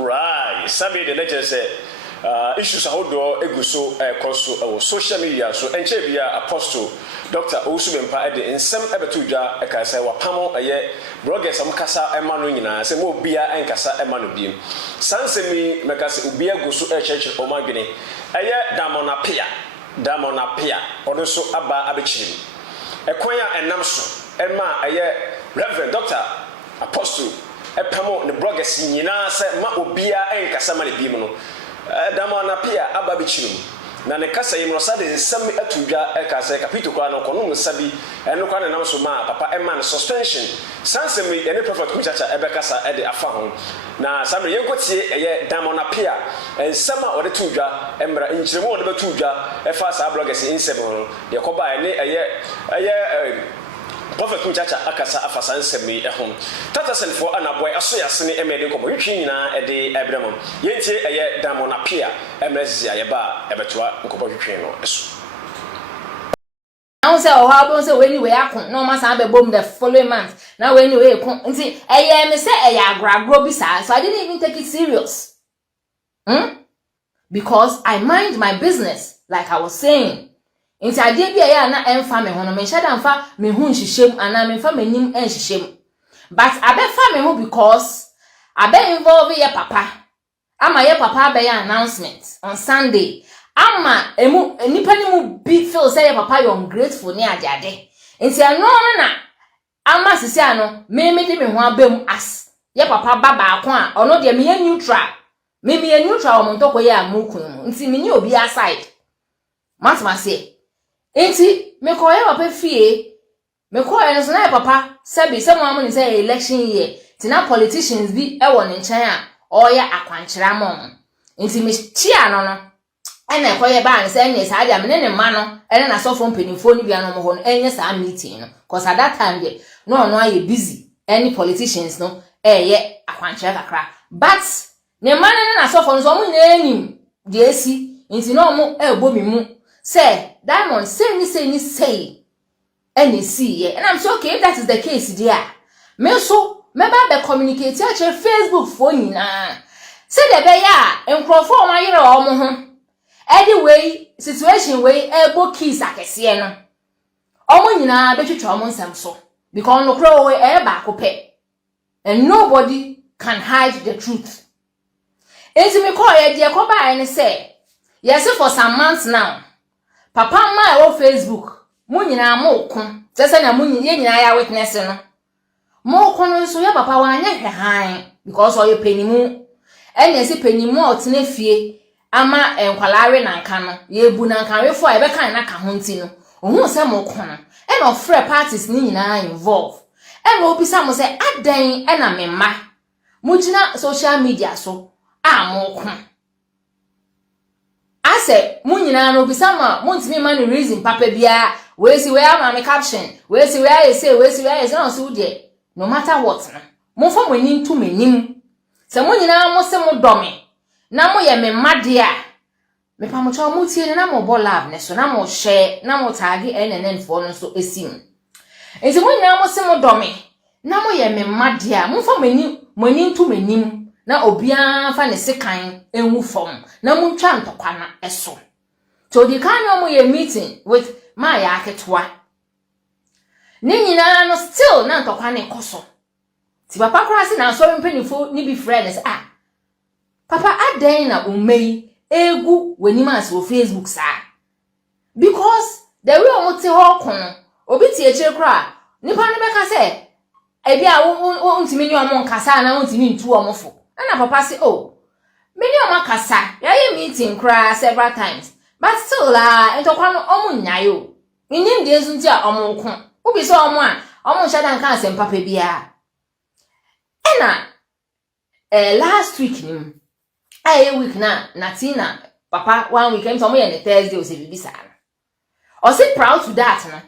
Right. Sabi the legend say issues ahodo eguso koso social media so enche bia apostle Dr. Osubempa ede ensem ebetu dwa eka say wapamo aye bloggers amkasa ema no nyina say mo bia enkasa ema no biem sansemi mekase ubia guso church omagene aye Natina Appiah ono so aba abechiri ekwan ya enam so ema aye Reverend Dr. Apostle epamo ne bloggers nyina say ma obia enkasa ma ne biem no Natina Appiah aba bichirum na ne kasa yimro sade nsam atudwa eka say kapito kwa no kono nsabi eno kwa ne nam so ma papa eman suspension sansemi ene prophet kuchacha ebekasa ede afa ho na sabre yenkotie eye Natina Appiah ensama ode tudwa emra nchiremo ode betudwa efa sa bloggers insem ho de koba ene eye Prophet Kuchacha akasa afasa nsemi ehom tata senfo anaboy asoyasene emede komo yitwi nyina ede ebremo yentie eye Natina Appiah emrezia yeba ebetoa nkobo yitwi no eso now say how say when you we akon no ma san be bom the following month now when you we kon nti eye me say eye agragro bi sa so I didn't even take it serious because I mind my business like I was saying. Inti ade bia ya na emfa me ho no me hyada mfa me hu nhihiem ana me mfa manim enhihiem but abe fa me ho because abe involve ye papa ama ye papa abe ya announcement on Sunday ama emu nipa ni mu bi feel say ye papa you ungrateful ni ade inti ano na ama sisi ano me de me ho abem as ye papa baba ko a ono de me ye neutral me neutral o mo ntoko ye amukun mu inti me ni obi aside matma say enti me koye papa fie me koye no so na papa sabi se mo amuni say election year tina politicians bi e wo ne nchen a oya akwankyera mom enti me chia no ena koye ba ne say ne sa dia me ne ma no ene na so from penifo ni bia no mo ho no enye sa meeting no cause at that time there no aye busy any politicians no ye akwankyera kakra but ne ma ne na so for no so mo na enim de esi enti no mo ebo mi mu say Diamond say any see and I'm so okay if that is the case dear me so me ba be communicate at Facebook phone na say the be ya enkrofo ma yere o mo ho anyway situation way ebo keys akese no o mo nyina be twetwa mo nsam so because no kro we e ba ko pe and nobody can hide the truth enti me call ye de ko ba any say yes for some months now papa ma e wo Facebook mu nyina mo kon sese na mu nyina ya witness no mo kon no so ya papa wa anya hwehan because o ye penimu ene se penimu otene fie ama enkwalare na nka no ye bu na nka refo e be kan na ka ho nti no ohun se mo kon no e no free parties ni nyina involve e no obisa mo se adan e na memma mu gina social media so a mo kon ase munyina no bisama muntimi ma no reason papa bia we si we am my caption we si we say no so de no matter what no mo fo monin to manim se munyina mo se mo dome na mo ye me made a me pa mo cha mo tie na mo bo love ne so na mo share na mo tag NNN fo no so esim enti munyina mo se mo dome na mo ye me made a mo fo monin to manim na obia fa ne sekan enwu fom na muntwa ntokwa na eso to di kan no mo ye meeting with my aketwa ni nyina no still na ntokwa ne koso ti papa krasi na so mpenifo ni bi friends papa aden na umei egu wenimas wo Facebook sa because the way omo te ho kono obi ti eche kra nipa ne beka se e bia wo ntimi ni omo nkasa na ntimi ntu omo fo na papa say oh many of my kasa ya meeting cry several times but still entokwa no omu nyayo nim de ezu nti a omu ko obi so omu a omu shada nka asem papa bia ena last week nim week na Natina papa 1 week omu ye ne Thursday o se bibisa o say proud to that na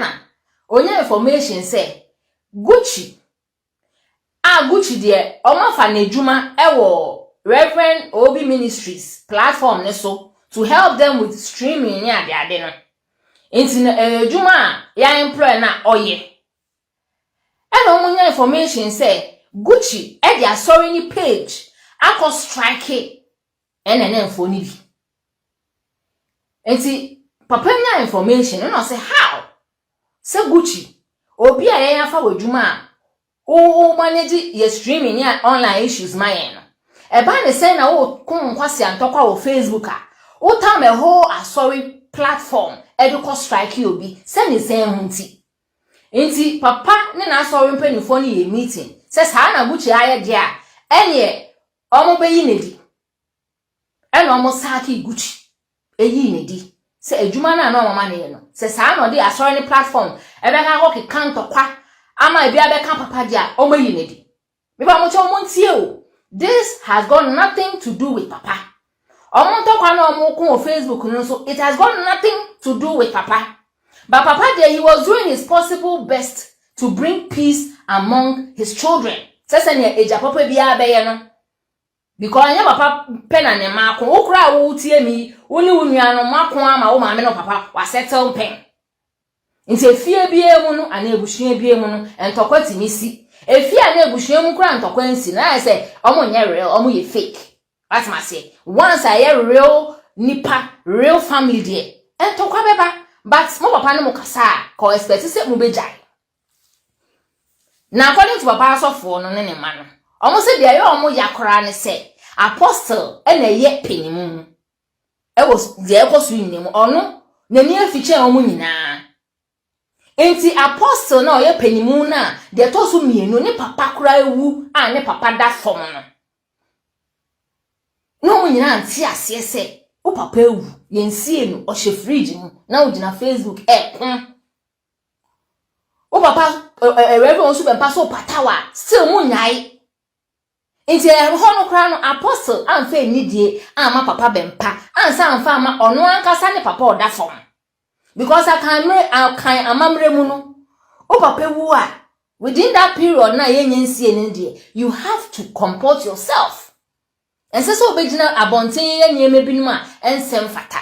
na onye information say Gucci de omafa na ejuma ewo Reverend Obi Ministries platform ne so to help them with streaming ni ade no enti na ejuma ya employ na oye eno munya information say Gucci e dia sorry ni page akọ strike enenefo ni bi enti papa nya information no say how say Gucci obi a yen afa wadwuma o manage your streaming ya online issues mayen no e ba ne say na wo kun kwase antokwa wo Facebook a o tam a whole sorry platform educo strike obi say ne say hunti enti papa ne na sorry mpanifo ni ye meeting say sa na Gucci aye dia enye omo be yi nedi eno omo saki Gucci eyi nedi say adwuma na na mama ne no say sa na dey sorry ni platform e be ka ko kantokwa ama e bia be kan papa dia omo yi nedi me ba mo che omo ntie o. This has got nothing to do with papa. Omo ntokwa na omo kun Facebook no so it has got nothing to do with papa. But papa there he was doing his possible best to bring peace among his children. Sese ne eja papa bia be ye no. Because anya papa pen na ma kon okura wo tie mi woni wonua no makon ama wo maame no papa wa settle pen. Nti efie bia mu no ana ebusua bia mu no entokwa timisi. Efie ana ebusua mu kura entokwa nsi na say omo nye real omo ye fake. That's my say. Once I hear real nipa real family there entokwa beba but mo papa no mo kasa ko expect say mo bejai. Na according to papa asofo no ne ma no omo se dia ye omo yakora ne say apostle na ye penimu e was dia ekosu nim ono na ni afiche omo nyina enti apostle na ye penimu na de tosu mienu ne papa kura ewu a ne papa da fom no omo nyina anti ase se o papa ewu yensie no o hye fridge mu na o gina Facebook o papa reverend so be paso patawa still mu nyai enti ho no kra no apostle amfa nidie ama papa bempa ansa amfa ama ono ankasa ne papa oda fom because I can amamre mu no o papa wu a within that period na yenyensie ne die you have to comport yourself and so obegina abonten yenyeme binum a ensem fata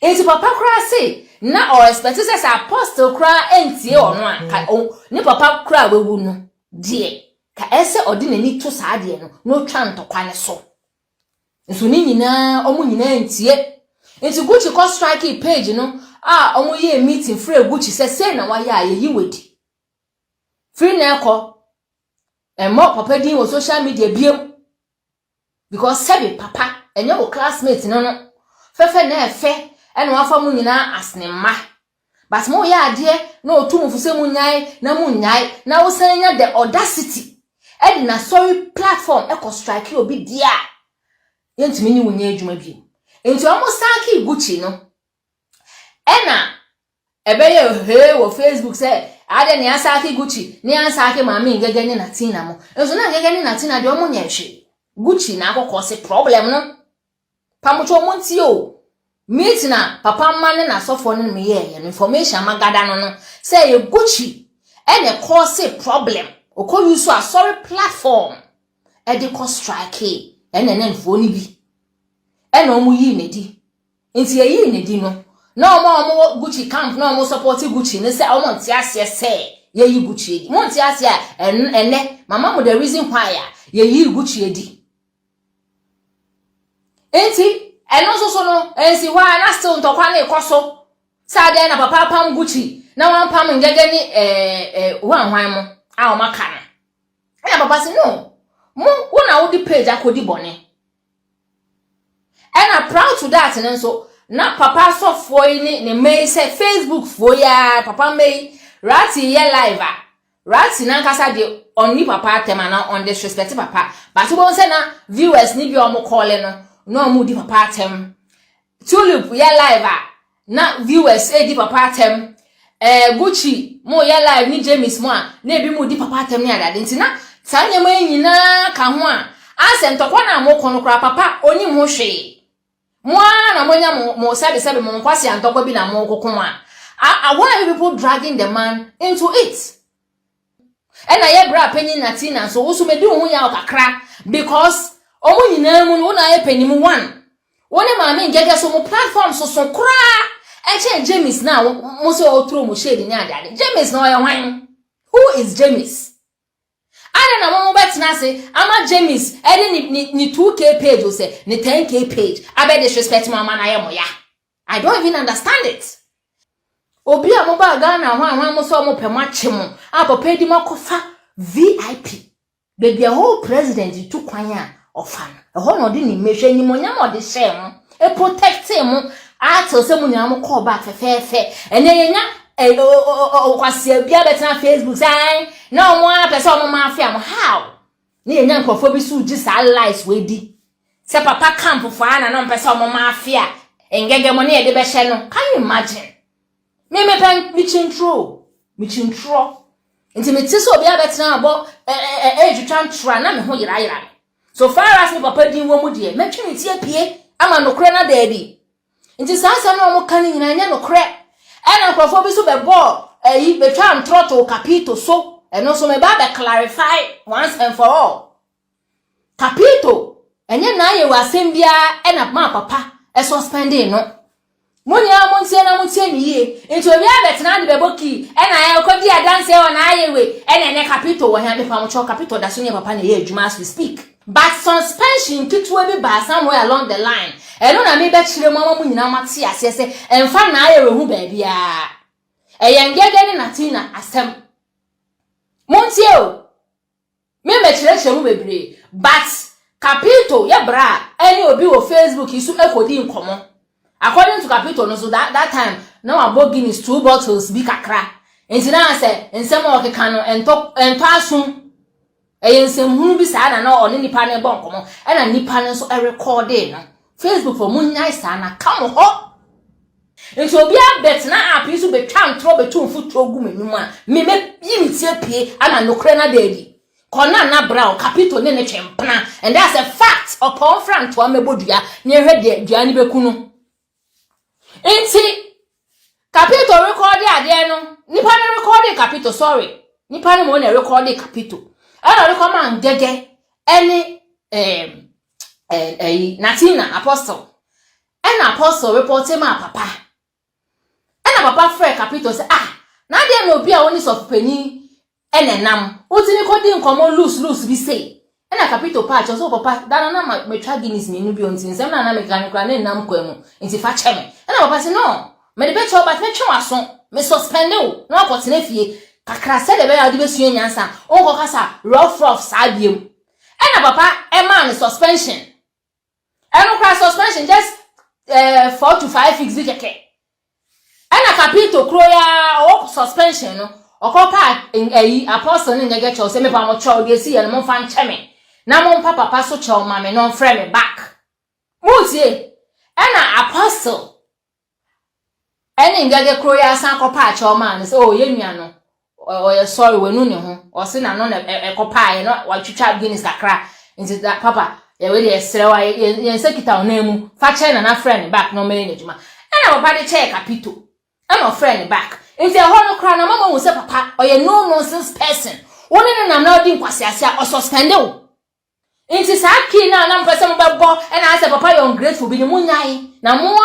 enti papa kra say na or expect say apostle kra entie ono a ne papa kra wewu no die ka ese odinani to saade no twa ntokwa ne so nso ni nyina omu nyina entie enti Gucci ko strike page no omu ye meeting free Gucci say na wa ya ye yiwedi free na ekọ mo papa din wo social media biem because sabi papa enye wo classmate no fefe na efe ene wa fa mu nyina asnema but mo ya ade na otu mfuse mu nyai na wo sanya the audacity edi na sorry platform eko strike obi dia yentimi ni wonya adwuma bi enti omo saki Gucci no ena ebeye wo Facebook say ade ne asaki Gucci ne asaki Mame Ng3g3 ni Natina mo enso na Ng3g3 ni Natina de omo nya hwe Gucci na akoko se problem no pamucho omo nti o meet na papa mane na sofo no me ye information magada no say Gucci ene cause problem oko use a sorry platform e de ko strike enenenfo ni bi ena omu yi nedi nti yi nedi no na omo Gucci camp na omo support Gucci ne say omo nti ase say ye yi Gucci edi mo nti ase ene mama mo the reason why ye yi Gucci edi enti eno so no ensi why na still ntokwa na ikoso sa de na papa pam Gucci na wan pam Ng3g3 ni wan mo a o maka no e papa say no mo wona wo di page akodi bone and I'm proud to that and so na papa so for ni me say Facebook for ya papa me rati ye live rati na nkasa de oni papa tema na on disrespect papa but won say na viewers ni bi o mo call no omo di papa tem tulip ye live na viewers di papa tem Gucci mo ye live ni James mo a na ebi mo di papa tem ni adade ntina sanye mo nyina ka ho a asentokwa na mo kono kra papa oni mo hwe Mwa na monya mo sabe mo nkwasi antokwa bi na mo kokoma. Why are people dragging the man into it? And I bra penny Natina so wo so medi ho ya okakra because omo nyina mu no na ye penny mu one. Woni Mame Ng3g3 so mo platform so kra. Eche James na mo so otro mo shade ni adade. James na oya wan. Who is James? Ana na mo betina say ama James ni 2k page o say ni 10k page. Abe disrespect mama na ye mo ya. I don't even understand it. Obi a mo ba Ghana ho mo so mo pema chemo. A papa di makofa VIP. Baby a whole president tu kwan a ofan. E ho no de ni mehwe ni mo nya mo de share mo. E protect him. A tell say mo nya mo call back fe. Ene yenya kwase bia betina Facebook say na mo a pese mo ma afia mo how. Ni yenya nkofo bi su gi sa lies we di. Se papa camp for ana no pese mo ma afia. Engege mo ne de be hye no. Can you imagine? Me pen mi chintro. Nti me tisi obi abetina abo ejutwa ntra na me ho yira. So far as me papa din wo mu de metwe me tie pie ama nokre na daadi. Nti sansa na omo kan nyina nya nokre. Ena nkrofo bi so be bo betwa ntroto capito so eno so me ba be clarify once and for all. Capito enye na ye wasem bia ena ma papa suspending no. Munya muntie na muntie ni ye nti obi abetina de beboki ena ya kodi adanse wona ayewe ena ne capito wo han befa mo cho capito da so nye papa na ye adwuma as we speak, but suspension kitwe bi ba somewhere along the line eno na me be kire mama mu nyina mate ase se emfa na ayewe hu ba bia eyengege ni Natina asem muntie o me kire mu bebre, but capito ye bra eni obi wo Facebook isu ekodi nkomo. According to Capito, no, so that time, now I bought Guinness 2 bottles, big akra. And now say, and some of the cano and talk and pass soon. And some who be sad and all any panel bonk, and a nippan so I record in Facebook for moon nice and come hot. And so be a bet now, a piece of a count trouble 2 foot to woman, me make you pay and no crana daddy. Kona brown, Capito nene chempana, and that's a fact upon Frank to Amebodia near her dear Gianni Becuno. Inti Capito record ade no nipa na record Capito sorry nipa na mo na record Capito ana recommend gege any Natina apostle ana apostle report ma papa ana papa frɛ Capito say na de na obi a woni so pani enenam wotini kodi nkomo loose bi say ana Capito pa cho so papa dana na metwa Guinness ni no bi onti nsem na me kan kra na nam kwa mu nti fa cheme ana papa say no me de betwa but me twa aso me suspend o na akotena fie kakra se de be ya de besu nyansa onko kasa rough sa biem ana papa e man suspension eno kra suspension just 4 to 5 weeks bi keke ana Capito kro ya o suspension no okopa apostle ni ngege cho se me pa mo cho de si ye no mo fa ncheme na mo papa so cho ma me no frɛ me back mutie ana apostle ene ngege kro ya san kopa cho ma ne so ye nua no o sorry we nu ne ho o se na no na kopa ye no wa twitwa Guinness kakra nti that papa ye we de sere wa ye sekita onamu fa che na frɛ me back no me ne djuma ana papa de che Capito ana frɛ me back nti ho no kra na mama wo se papa o ye no nonsense person woni ne nam na odi nkwasiase a o suspend o. Inti saki na mpese mo bebo and I say papa you ungrateful bi ni mu nyai na mo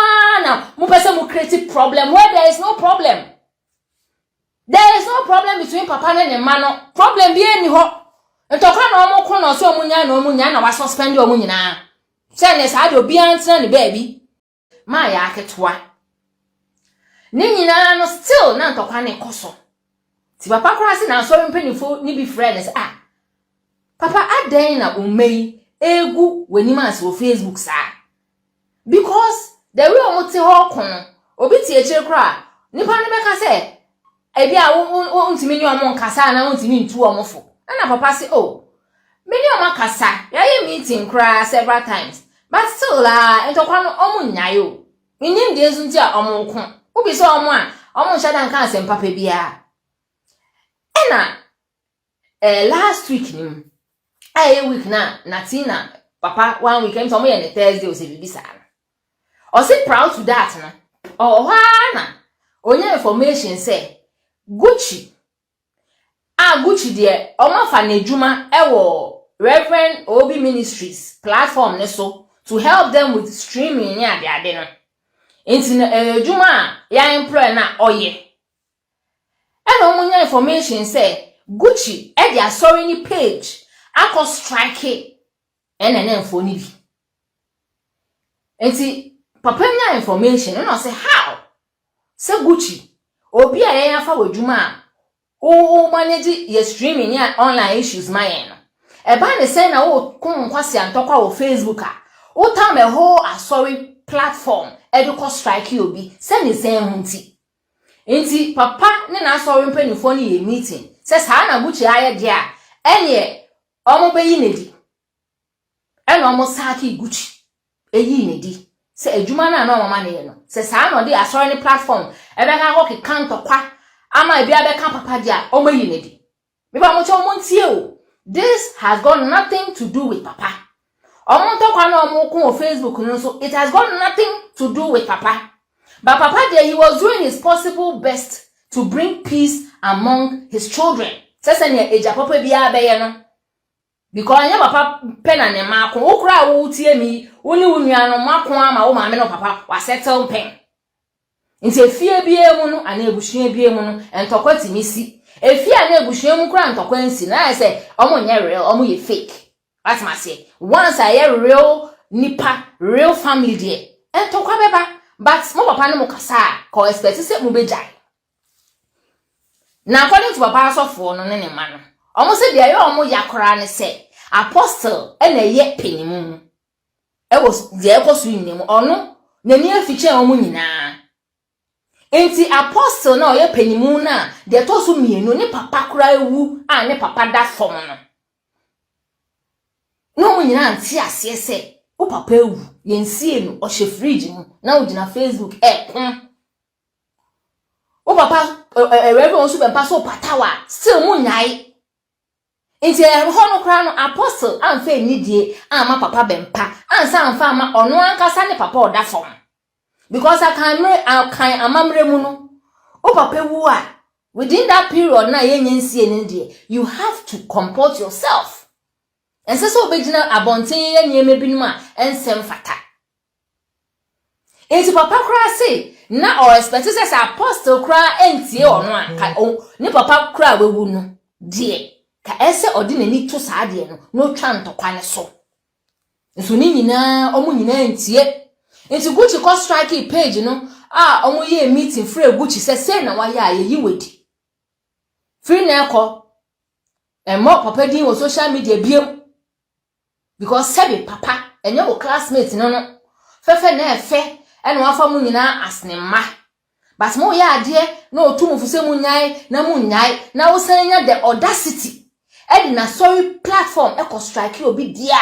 na mo pese mo create problem where there is no problem. There is no problem between papa and the man. Problem bi eni ho. Ntokwa na omo ko na so omo nya na wa suspend omo nyina. Say ne sa de obi antina ne baby. Ma ya aketwa. Ni nyina no still na ntokwa na ekoso. Ti papa kora si na so mpanifo ni bi friends Papa aden na umei egu wenima as wo Facebook sa. Because the way omote ho kono obi tie kire kra nipa ne beka se e bia wo ntimi ni omo nkasa na ntimi ntu omofo. Na papa say oh me ni omo kasa ya ye meeting kra several times but still entokwa no omo nyayo. Minim de ezu nti a omo ko. Obi se omo a omo nshada nka asem papa bia. Ena last week ni aye week na Natina papa 1 weekend so mo ye ne Thursday o se bibisa o se proud to that na o na onye information say Gucci de o ma fa na djuma ewo Reverend Obi Ministries platform ne so to help them with streaming ya ade no enti djuma ya employ na oye and omunya information say Gucci e dia sorry ni page akọ strike ene mfoni bi enti papa nya information no say how say Gucci obi a yen afa wadwuma o manage your streaming ya online issues mayen no e ba ne say na wo kun kwase antokwa wo Facebook a wo tam a whole sorry platform e do ko strike obi say ne say hunti enti papa ne na sorry mpanifo ni ye meeting say sa na Gucci aye dia enye omo beyi nedi eno omo saki Gucci eyi nedi se adwuma na na mama ne no se sa na dey asori ni platform e be ka ho kanto kwa ama e bia be ka papa dia omo yi nedi me ba mo che omo ntie o this has got nothing to do with papa omo to kwa na omo ko Facebook no so it has got nothing to do with papa but papa there he was doing his possible best to bring peace among his children se ne eja papa bia be ye no because anya papa pena ne ma ko okura wo tie mi woni wunua no ma ko ama wo ma me no papa wa settle pen nti efie bie mu no ana ebusua bie mu no entokwa timisi efie ana ebusua mu kura ntokwa nsi na say omo nye real omo ye fake what ma say once I hear real nipa real family there entokwa beba but mo papa no mo kasa ko expect say mo bejai na according to papa asofo no ne ma no omo se dia yo omo yakora ne se apostle ena ye penimu e was dia ekosu nim ono nani afiche omo nyina enti apostle na ye penimu na de tosu mienu ne papa kura ewu a ne papa da fom no omo nyina anti ase se o papa ewu yensie no o hye fridge mu na o gina Facebook o papa everyone su be pass patawa still mu nyai enti hono kra no apostle amfa nidie ama papa bempa ansa amfa ama ono ankasa ne papa oda fom because akan amamre mu no o papa wu a within that period na yenyensie ne die you have to comport yourself ense so obegina abonten yenyeme binum a ensem fata enti papa kra say na or expect say apostle kra entie ono a ne papa kra wewu no die ka ese odinani to saade no no twa ntokwa ne so nso ni nyina omu nyina ntie enti Gucci ko strike page no omu ye meeting free Gucci say na wa ya yi wedi free na ekọ mo papa din wo social media biem because sabi papa enye wo classmate no fefe na efe ene wa fa mu nyina asnema but mo ya ade na otumu fuse mu nyai na wo sanya the audacity edi na sorry platform eko strike obi dia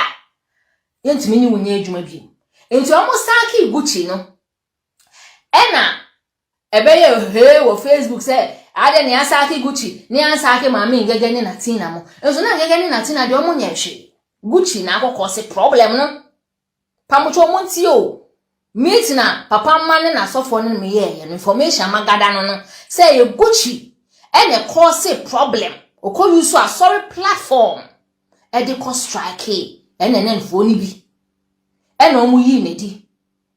yentimi ni wunye adwuma bi enti omo saki Gucci no ena ebeye he wo Facebook say ade ne asaki Gucci ne asaki Mame Ng3g3 ne Natina mo enso na Ng3g3 ne Natina de omo nyehwe Gucci na akoko se problem no pamucho omo nti o meet na papa mane na sofo ne me ye information magada no say Gucci ene cause problem oko use a sorry platform e de ko strike ene nfo ni bi ene omu yi nedi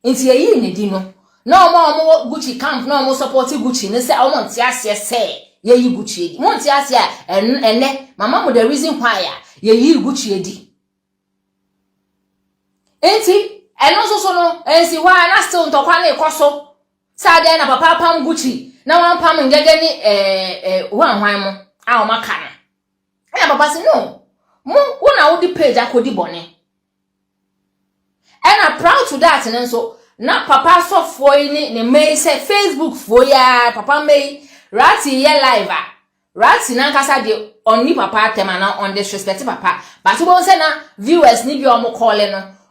nti yi nedi no na omo Gucci camp na omo support Gucci ne say omo nti ase say ye yi Gucci edi mo nti ase ene mama mo the reason why ye yi Gucci edi enti eno so no ensi wa na still ntokwa na ikoso sa de na papa pam Gucci na wan pam Ng3g3 ni wan hwan mo a o maka no e baba say no mo wona wo di page akodi bone and I'm proud to that and so na papa so for ni me say Facebook for ya papa me rati ye live rati na kasa de onni papa tema na on disrespect papa but won say na viewers ni bi o mo call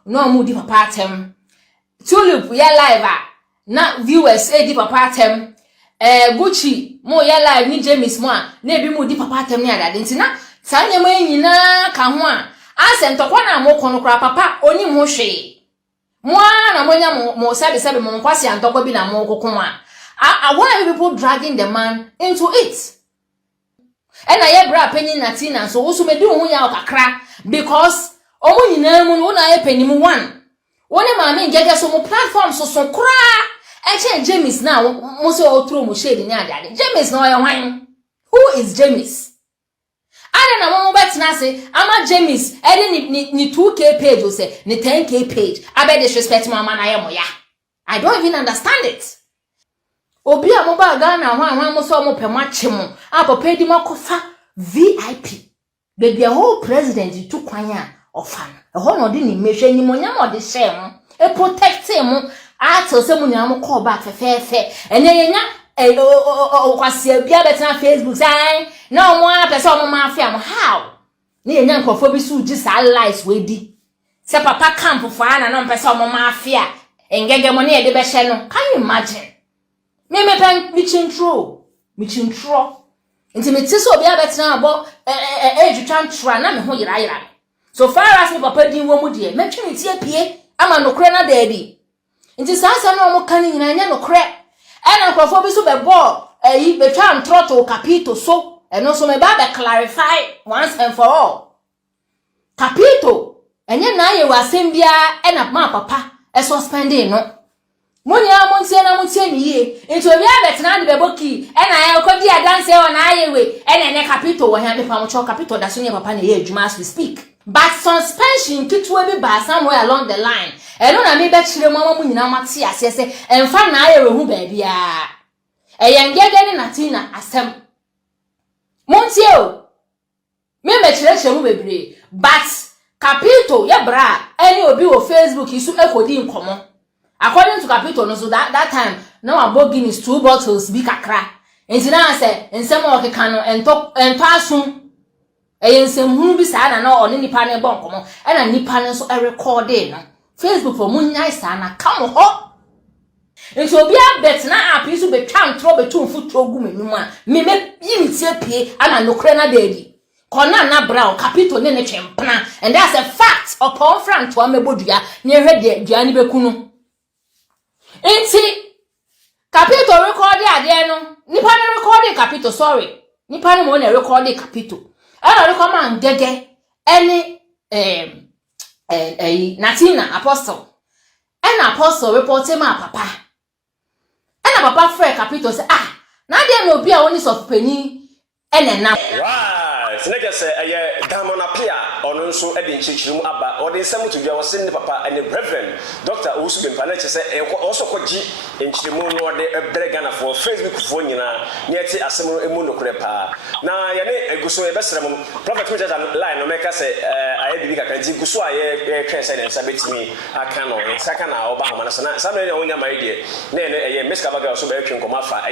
no mo di papa tem tulip ye live na viewers di papa tem Gucci mo ye live ni James mo a na ebi mo di papa tem ni adade ntina sanye mo nyina ka ho a asentokwa na mo kono kra papa oni mo hwe Mwa na monya mo sabe mo nkwasi antokwa bi na mo kokoma. Why are people dragging the man into it? And I bra penny Natina so wo medi wo ya okakra because omo nyina mu no na ye penny mu one. Woni Mame Ng3g3 so mo platform so kra. Eche James na mo so o throw mo shade ni adade. James na o ye wan. Who is James? Ade na mo betina se ama James ede ni 2k page o se ni 10k page abe disrespect mama na ye moya. I don't even understand it. Obi a mo ba Ghana hwan mo so mo pema chemo a papa di makofa VIP. Baby a whole president tu kwan a ofan. E ho no de ni mehwe ni monya mo de share mo. E protect mo a to se mo nya mo call back fe. Ene yenya kwase bia betina Facebook say no mo a pese o mo mafia mo how ni yenya nkofo bi su gi sa lies we di se papa camp for ana no pese o mo mafia engege mo ne ye de be hye no. Can you imagine? Me pen mi chintro nti me tisi obi abetina abo ejutwa ntra na me ho yira so far as me papa din wo mu de metwe me tie pie ama nokre na daadi nti sasa na omo kan nyina nya nokre ena nkrofo bi so be ball betwa ntroto capito so eno so me ba be clarify once and for all capito enye na ye wasem bia ena ma papa suspending no Munya muntie na muntie ni ye. Nti obi abetina de beboki e na ya okodi adanse o na ayewe e na ne capito wo ha me pa mo cho capito da so nye papa na ye adwuma as we speak. But suspension kitwe bi ba somewhere along the line. E no na me be kire mama mu nyina mate ase se emfa na ayewe hu ba bia. E yengege ni Natina asem. Muntie o. Me be kire mu bebre. But capito ye bra any obi wo Facebook isu ekodi nkomo. According to Capito, no, so that time, no, I bought Guinness 2 bottles, big akra. And I said, and some of the cano and talk and pass soon. And some who be sad and all on any panel bonk, and a new panel so I record in Facebook for Moon Nice and come home. And so be a bet now, a piece of a town trouble 2 foot to woman, me make you pay and no crana daddy. Konana brown, Capito nene champana, and that's a fact upon front to Amebudia near her Gianni Becuno. Enti Capito record ade no nipa na record Capito sorry nipa na mo na record Capito ana recommend gege any Natina apostle and apostle report ma papa and papa frɛ Capito say na dia na obi a woni sof pani ene na Snake say Damon Appiah or no so Edin Chichum Abba or the same to be our senior papa and the Reverend Dr. Usu Panache say also Koji in Chimuno or the Bregana for Facebook phone near the Asimo Emuno Crepa. Now Yane Guso Besram, Prophet Mitchell line, no make us say I believe I can see Gusua and submit me a canon in Sakana or Bahama. Somebody on my idea. Then Miss Cavaga so very Comafa.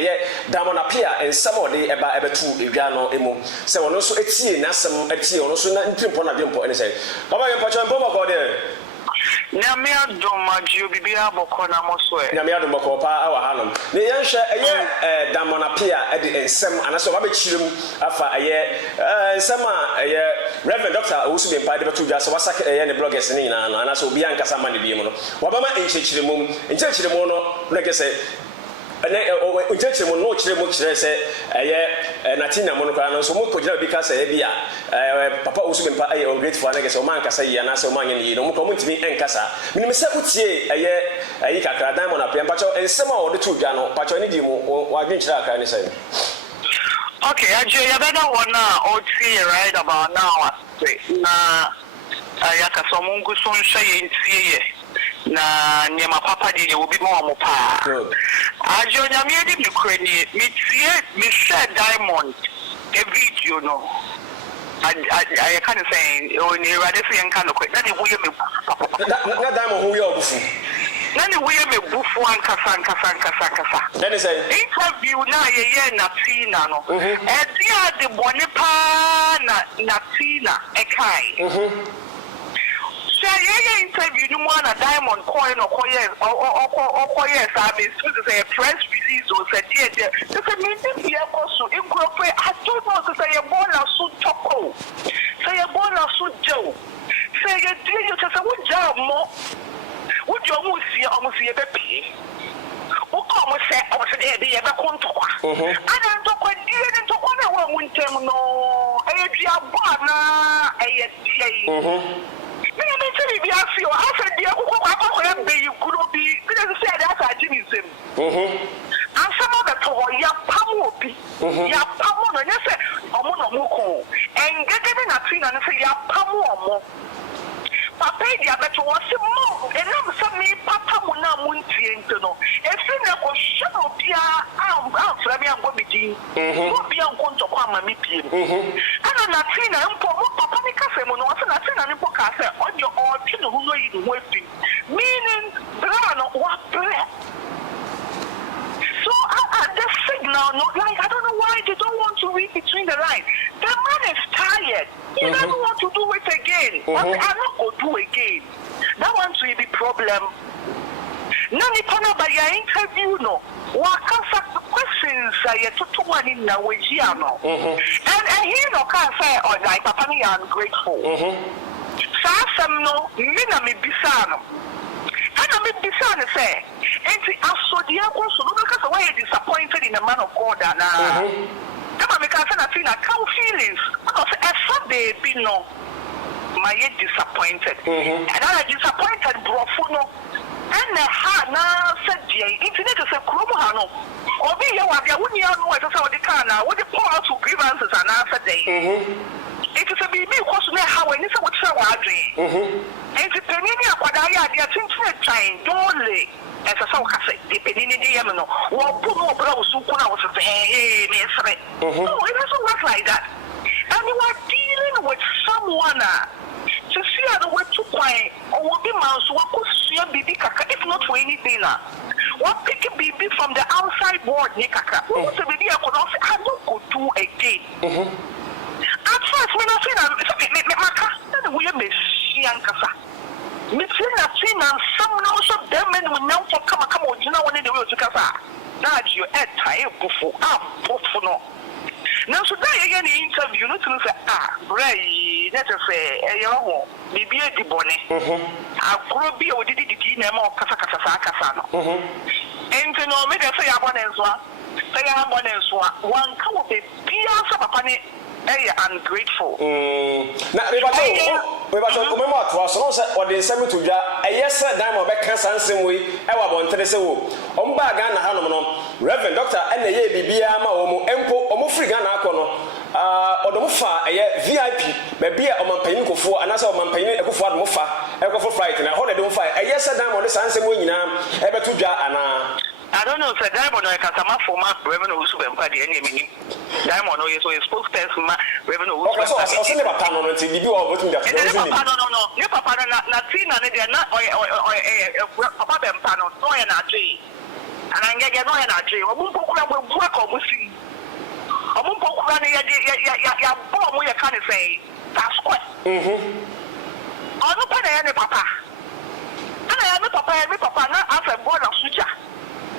Damon Appiah and some of the about ever two Igano Emu. So also na some eti ono so na ntimpo na bempo ene say baba ye pacho mpo mako de nyame adom agio bibia boko na moso e nyame adom boko pa awa hanom ne yenhwe eye Damon Appiah ede ensem anaso ba be chirem afa eye ensem a eye Reverend Dr. Usu Bempa de betu dwa so wasake eye ne bloggers ne nyina no anaso obi ankasa ma ne biem no wabama enchechiremum no na kese Ujechemo no chiremo chire se Natina Mame Ng3g3 no so mo kojira bi ka se bia papa Usu Bempa aye ungrateful na kese o man kasa yi na se o man ye no mo ko ntimi enkasa minim se utie aye kakra Damon Appiah pacho ensema o de tu dwa no pacho ni di mo wa dwenchira aka ni se. Okay, actually ya bega wona o tie right about now na ayaka so mungu so nhwe ye ntie na nyema papa di obi mo pa ajo nyame di mikrani mi share diamond a video no I can't say o ni rade so yen kan no na ni wo ye me na diamond wo ye obufu na ni wo ye me bufu an kasa then he say interview na ye Natina no e dia de boni pa na Natina e kai interview no one a diamond coin or coin service to say a press release or said yeah so maybe here also incorporate I don't know to say a bona so choco say a bona so joe say you do you just what job more would you almost see a baby o como say I was there be ever conto I don't talk with you and to one won tem no e bia bona e me tell you feel I said the akoko be you could be because say that Jimmy sim and some of the to ya pamopi Ya pamo no nyese omo no muko. Engege Natina no say ya pamo omo. Papa dia beto wose mo enam se me papa mo na mo ntie nto no. Efi na ko hwe bia fra mi ango bidin. Mo bia nko ntoko ama mi pie. Ana Natina mpo mo papa mi ka se mo no wose Natina ni po ka se onyo o twi no hu no yi no efi. Meaning bra no wa bre. So the signal, no, like I don't know why they don't want to read between the lines. The man is tired. He doesn't want to do it again. But I'm not going to do again. That one's really the problem. Nani pana by your interview, no. What questions I took to one in now with Giano. And he no can say, oh, like Papa, I'm grateful. Sasam no, Mina mi bisano. And I'm beside say, and I saw the also because why you disappointed in a man of God and come on, because I feel like how feelings because as they be no my disappointed and I disappointed brofuno and the heart now said internet is a chromano or be here what you wouldn't know what the car now what the poor to grievances and answer day. It is a baby because we have when it's a what's our dream. And the penny aquadaya, they are thinking trying, don't lay as a soul cassette, the penny in the Yamano, or put more blows who could out of the hey, no, it doesn't work like that. And you are dealing with someone to see how the way to play or will be mouse, what could see a baby kaka if not for anything. What pick a baby from the outside world, Nikaka? What was the baby I could also I don't go do again. At first, when I see my cousin, we are Messian Casa. Natina, some knows of them and we know for come on, you know, when they will to Casa. Now, you add time before no. Now, so that again, the interview, not to say, Bray, let us say, maybe a debonne. I could be or did it in a more Casacasano. And to know, maybe I say, I want to say, I want to one come of a piazza upon it. Ungrateful. Now, we were talking about was or the same to ja. Yes, dime of back some way. I want to say, Ombagan Hanono, Reverend Doctor, and the Bibia Maomo, Empo, Omofrigan Akono, or the Mufa, a VIP, maybe a Mampain for another Mampain, a for Mufa, a for fright, and I hold it don't fight. Yes, dime on the Sansa Winam, ever to ja and I don't know, sir. Diamond, I can come up for my revenue and party any meaning. Diamond, is so exposed as my revenue. Okay, so I never pan on until you do all what you have. No, you papa, Natina, they are not or papa and panel, no energy. And I get no energy. A woman will work on see. A woman will run ya bomb, we can't say. That's what. I'm not paying papa. And I am a papa, not after born of Suja.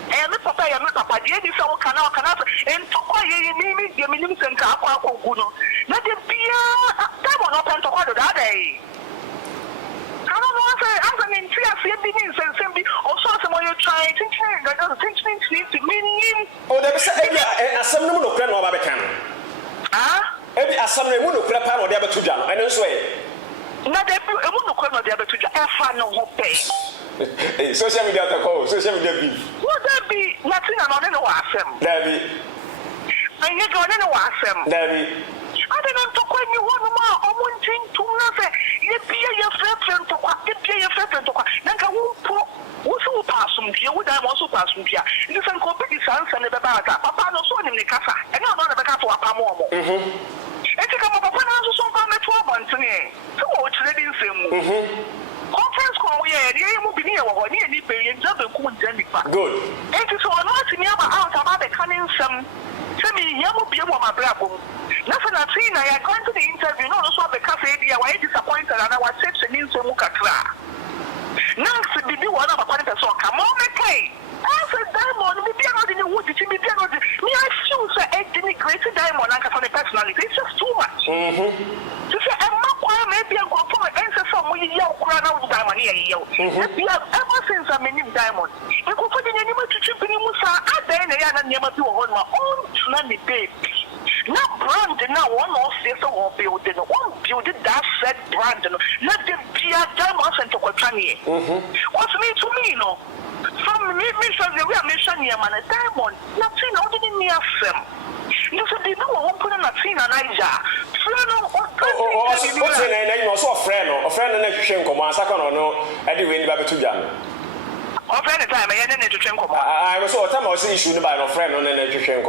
I am a papa, I am a papa. The end is our canal, and to quiet me, the minimum center, Guno. Let it be that one open to order that day. I don't know, as an entry, I see beings and simply also someone you try to change. I don't think needs to mean. Oh, there is a some no plan of Abacan. Ah? Every assembly would look at or the other two down. I don't swear. Not every woman could not be able to have no pay. Social media social media beef. Would that be nothing on any awesome? Debbie. And you're going to awesome. Debbie. I don't know to call you one more or one thing to nothing. You be your friend to what? You be your friend to what? Then I won't pass from here. Would I also pass from here? You can copy the sons and the Baba. Papa no son in the casa. And I'm not a back to a pamomo. And to come up upon us so far at 12 months. So what's the same? Conference call, yeah, the aim will be near or near the billion double cool Jennifer. Good. And so I'm not in your house about the cunning some. Tell me, you will be my bravo. Nothing I've seen. I am going to the interview, not also the cafe, I was disappointed, and I was such an instant Mukakra. Now, did you want to have a so come on, okay? I said, Diamond, maybe I'm not in the wood, it's me, I feel so a greater Diamond, and for the personality, it's just too much. To say, I'm not quite maybe I'm going to answer some way, you crown out Diamond here. Ever since I'm a new Diamond, you could put in any more to chip in Musa, I then I never do on my own tsunami baby. Not brand now, one or say so or building, one building that said brand, not the Pia Diamond and Tokotani. What's me to me, no? From me, we are mentioning a man, a diamond, nothing out in the near film. You said they know what put Natina Niger. What's your name? Also a friend and a shank on second or no, anyway, Baby to Jan. Of any time, I didn't to change. I was all time I was issued by a friend on an education.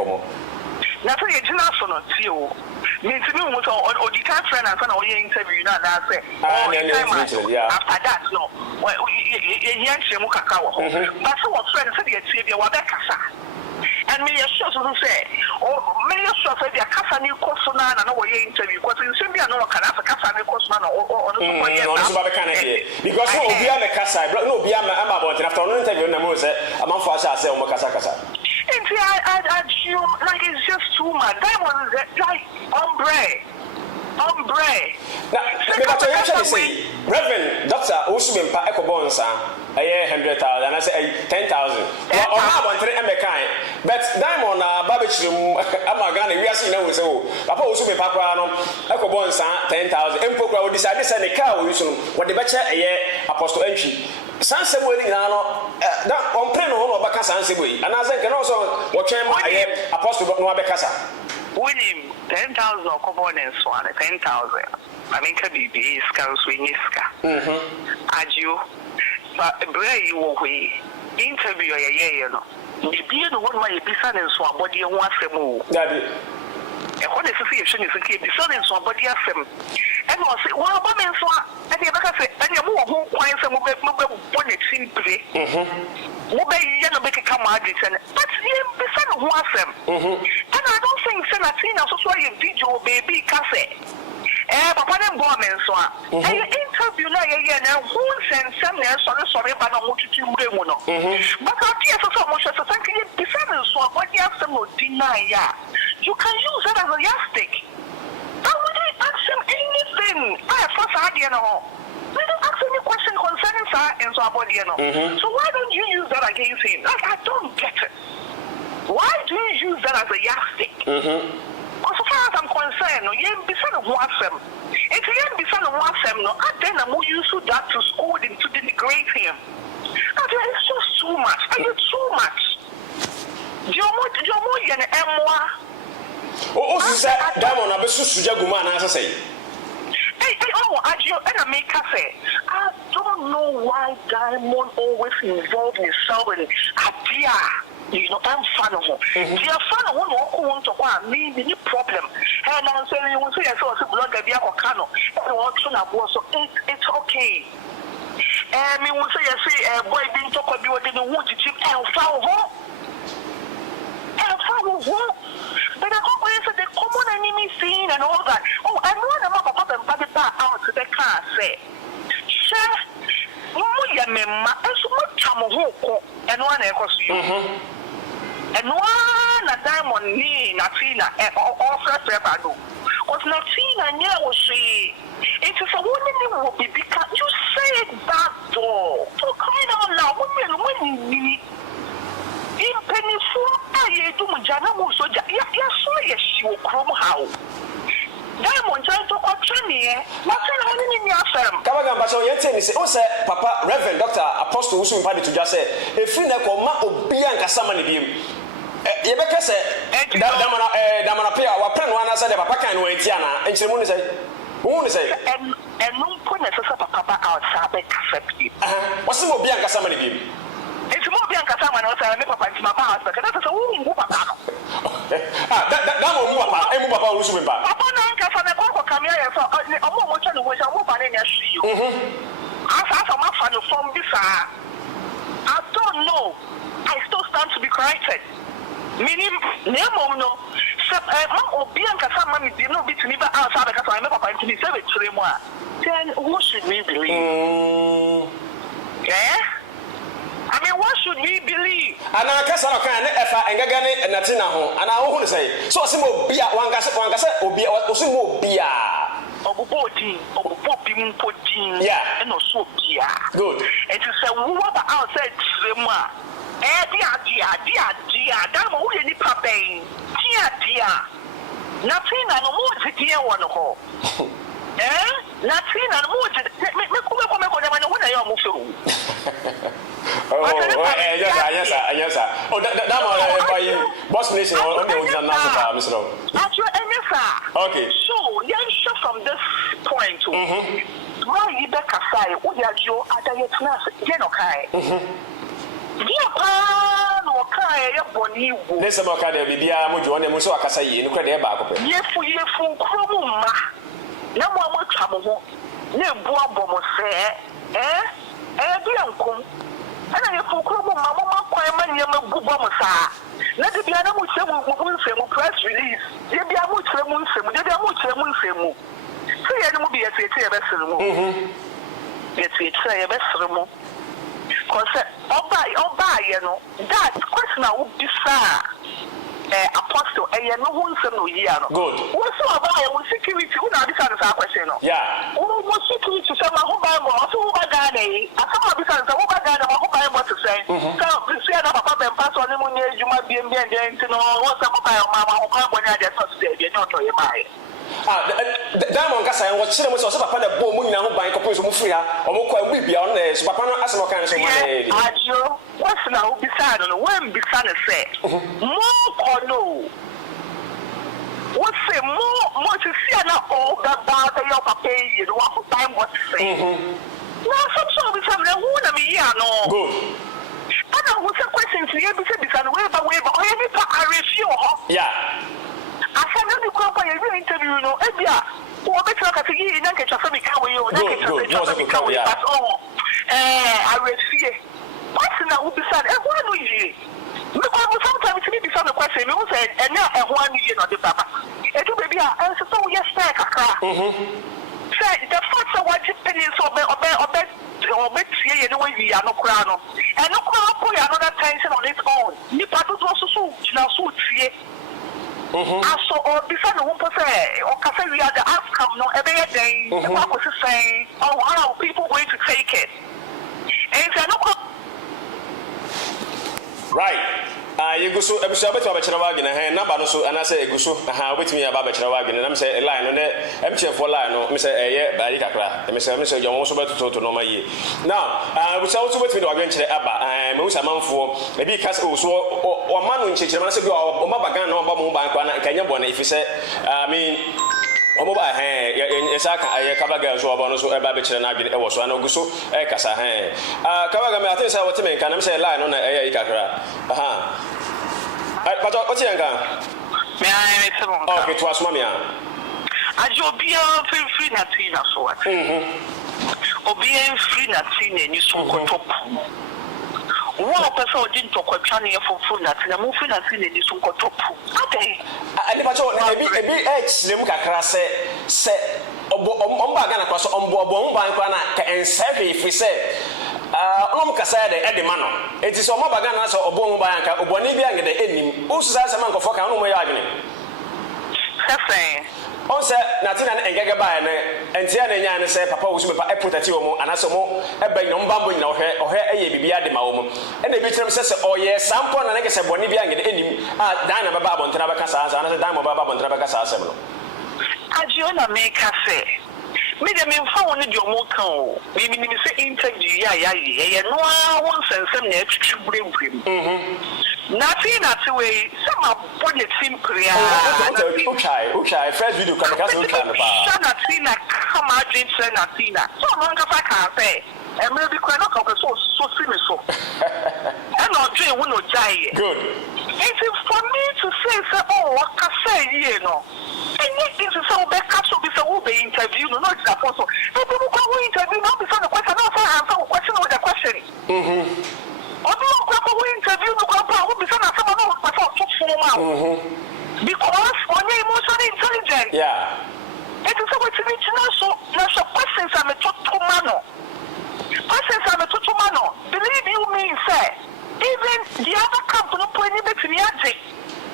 Nothing is national to you. Means to me, or the can't friend and son of your interview, not that say. After that, no. Young Shemukaka. But so what friends said, you were and me assure to say, or many assure said, the Casani Cosona and our interview, because in Syria, no can have a Casani Cosana or because no be a Casa, no be a about after an interview, and I'm a fast as a Casa. I like it's just too much. Diamond is like ombre. Now, say, Reverend Doctor Usubin Pa Echo Bonsa, a year 100,000, and I say 10,000. Or how about 3 MK? But Diamond, Babich, Amagani, we are seeing now, so Papa Usubin Papa, Echo Bonsa, 10,000. Emperor will decide to send a car with what the better a year apostle entry. Sansa wedding that on plane or Bacasa Sansa, and as I can also watch him apostle Nobacasa. William, 10,000 components, 10,000. I mean, can be scouts with Niska. As you, but Bray, you way interview a year, the beard one way be son and swap body and once a move. And what association is a kid, the son and swap body as him. And was it one woman swap, and you say, and you move home quite some one it simply. Mobile make a come out and but the son who was them. And I don't think Natina so a video baby cafe. Papa and Borman so. And you interview now, who send some sorry, but I want you to do. But I guess so much as a thank you, the son so what you have some deny. You can use that as a yardstick. I wouldn't ask him anything. I first idea no. We don't ask any question concerning her and so about So why don't you use that against him? Like I don't get it. Why do you use that as a yardstick? Because as far as I'm concerned, you ain't be son of one. If you ain't be son of one, no, I then I'm use that to scold him to denigrate him. It's just too much. I get too much. Jomo yen emwa. Oh, that Diamond Abesu Jaguma, as I say. I don't know why Diamond always involved himself in Appiah. You know, I'm fan of him. They are fan of one who wants to want me, any problem. And I'm saying, you will see, I saw a blog at Biakano, and what's on a boss, so it's okay. And we will say, I say, a boy didn't talk about you, didn't want to chip and foul home. But I go into the common enemy scene and all that. Oh, I know I'm about to put it back out to the car. Say, sir, you remember, and so much and one echoes you. And one a diamond knee, Natina, and all first ever. Was Natina near was she? It is a woman will be because you said that door. So kind of now, women winning. In penny for I do Jana Musoja, yes, she will come how. Diamond trying to watch me, nothing in your firm. Kavaga, so you tell me, say, Papa, Reverend Doctor Apostle Usum Paddy to just say, if you never come, Bianca Samani beam. Yebeka said, Damana Appiah, our plan one answer the Papa can wait, Tiana, and she won't say, and no point as a Papa outside cafe. What's the Bianca Samani beam? It's more Bianca Saman, I make up my past, but that's a woman who Papa. That one, Papa Usum. Papa Nanka, and I come here, I'm more than a wish I won't find any you. As I'm a fan from this, I don't know. I still stand to be corrected. Meaning, no, Bianca Saman did not be to me outside because I make up my 27 more. Then who should we believe? Yeah? I mean, what should we believe? And I guess I can't and Natina home, and I want to say, so simple beer, one gas, or beer, or simple beer. Yeah, and also beer. Good. It is a woman outside Sima. Dear, damn, who any papa? Dear, Natina, no more to dear one of her. Natina, no more to make me come up when I almost so. Yes, sir. Oh, that boss nation on the original answer, Mr. strong. Okay. So, yeah, from this point to why you back aside, what you are at a yet no kai ya boni wo nese mo ka de bibia mo jo ne mo so akasa yi no kwede ba akopɛ yefu kromo ma na mo amotwa mo ho na ebu abɔ mo se bi ankom ana yefu kromo ma mo makwan ma nyema bubɔ mo saa na de bia na mo kyerɛ mo nsɛm press release de bia mo kyerɛ mo nsɛm de bia mo kyerɛ mo nsɛm se ye no mo bi yɛtete yɛbɛsere mo yɛtete yɛbɛsere mo because Oba, you know, that question I would be apostle, and you know who's no year. Good. What's so about security? Who now this answer question? Yeah. Who security to say, who buy more, who buy Ghana? I come up with answer, who buy Ghana, who buy what to say. So, you see, I'm a papa and pass on the money, you might be in the end, to know what's up by Mama, who come when I just say, you know, to your mind. Diamond Kasa and what Chile was also upon the boom in our bank of Free or more we be on the Spapano as a kind of money. What's now beside on when beside say more or no? What's say more to see now all that bad your papa, you know what time what to say. Now, some sort of time, who am I? No. Good. I don't want a question to you because way, but I refuse. Yeah. I said, let me come for your interview, no, Appiah. Who are better at the year, and get your family come with you, I refuse. What's now who beside everyone you? Because sometimes it may be some question, you say, and now a 1 year on the papa. It will be a so yes, say the fact that what you pennies or bet here, the way we are no crown. And no crown put another tension on its own. You part also so, now so see. I saw before the woman say, or cafe we are the outcome, no, every day. What was saying? Oh, how people going to take it? And no. Right. You go so episode about Bachelor and number so and I say go so with me about Bachelor and I'm say a line on the empty for line no Mr. Barika and Mr. John also about to normal year. Now which also with me again to Abba and Musa Manfo maybe cast also or man in Chichman say or Mabagan or Bamban can you born if you say I mean Omoba Esaka Kabaga so about so about Bachelor and was one of so Kasa Kabaga I think I was saying can I say a line on a Kakra but what's your gun? May I make some? Okay, it was Mamma. I will be free Natina so what? Obey free Natina and you so top. One person didn't talk with Chani for food Natina, moving Natina and you so top. Okay. I never told a bit X, the Mukakra said, Ombagan across on Bomba and Savvy if we say. Kasa de Edimano. It is a Mobagana or Bombanka or Bonibia and the enemy. Who says a man of Foka no way arguing? Also, Natina and Gagaba and Tiana and say, Papa was a put at you and as a more a bay no bamboo in her or her Abia de Maumo. And the victim says, oh, yes, some point and I guess a Bonibia and the enemy. Dina Baba on Trabacasa, another dime of Baba on Trabacasa. Ajiona make her say. Me dem phone your moto. We say interview ya no one sense na etwubrem. Natina way some body team prayer. Okay, first video can cast no can ba. Natina come out drink Natina. So man can say e me be kwa no ka so finish so. And no dream we no die. Good. It is for me to say oh what can say you know. And this is so back up so before we interview no not the apostle. People go interview now before the question no answer question with the question. Although we interview no go before na someone no before to formal. Because on emotional intelligence. Yeah. It is what we need so questions are to mano. Questions are to mano. Believe you me say even the other company put in the me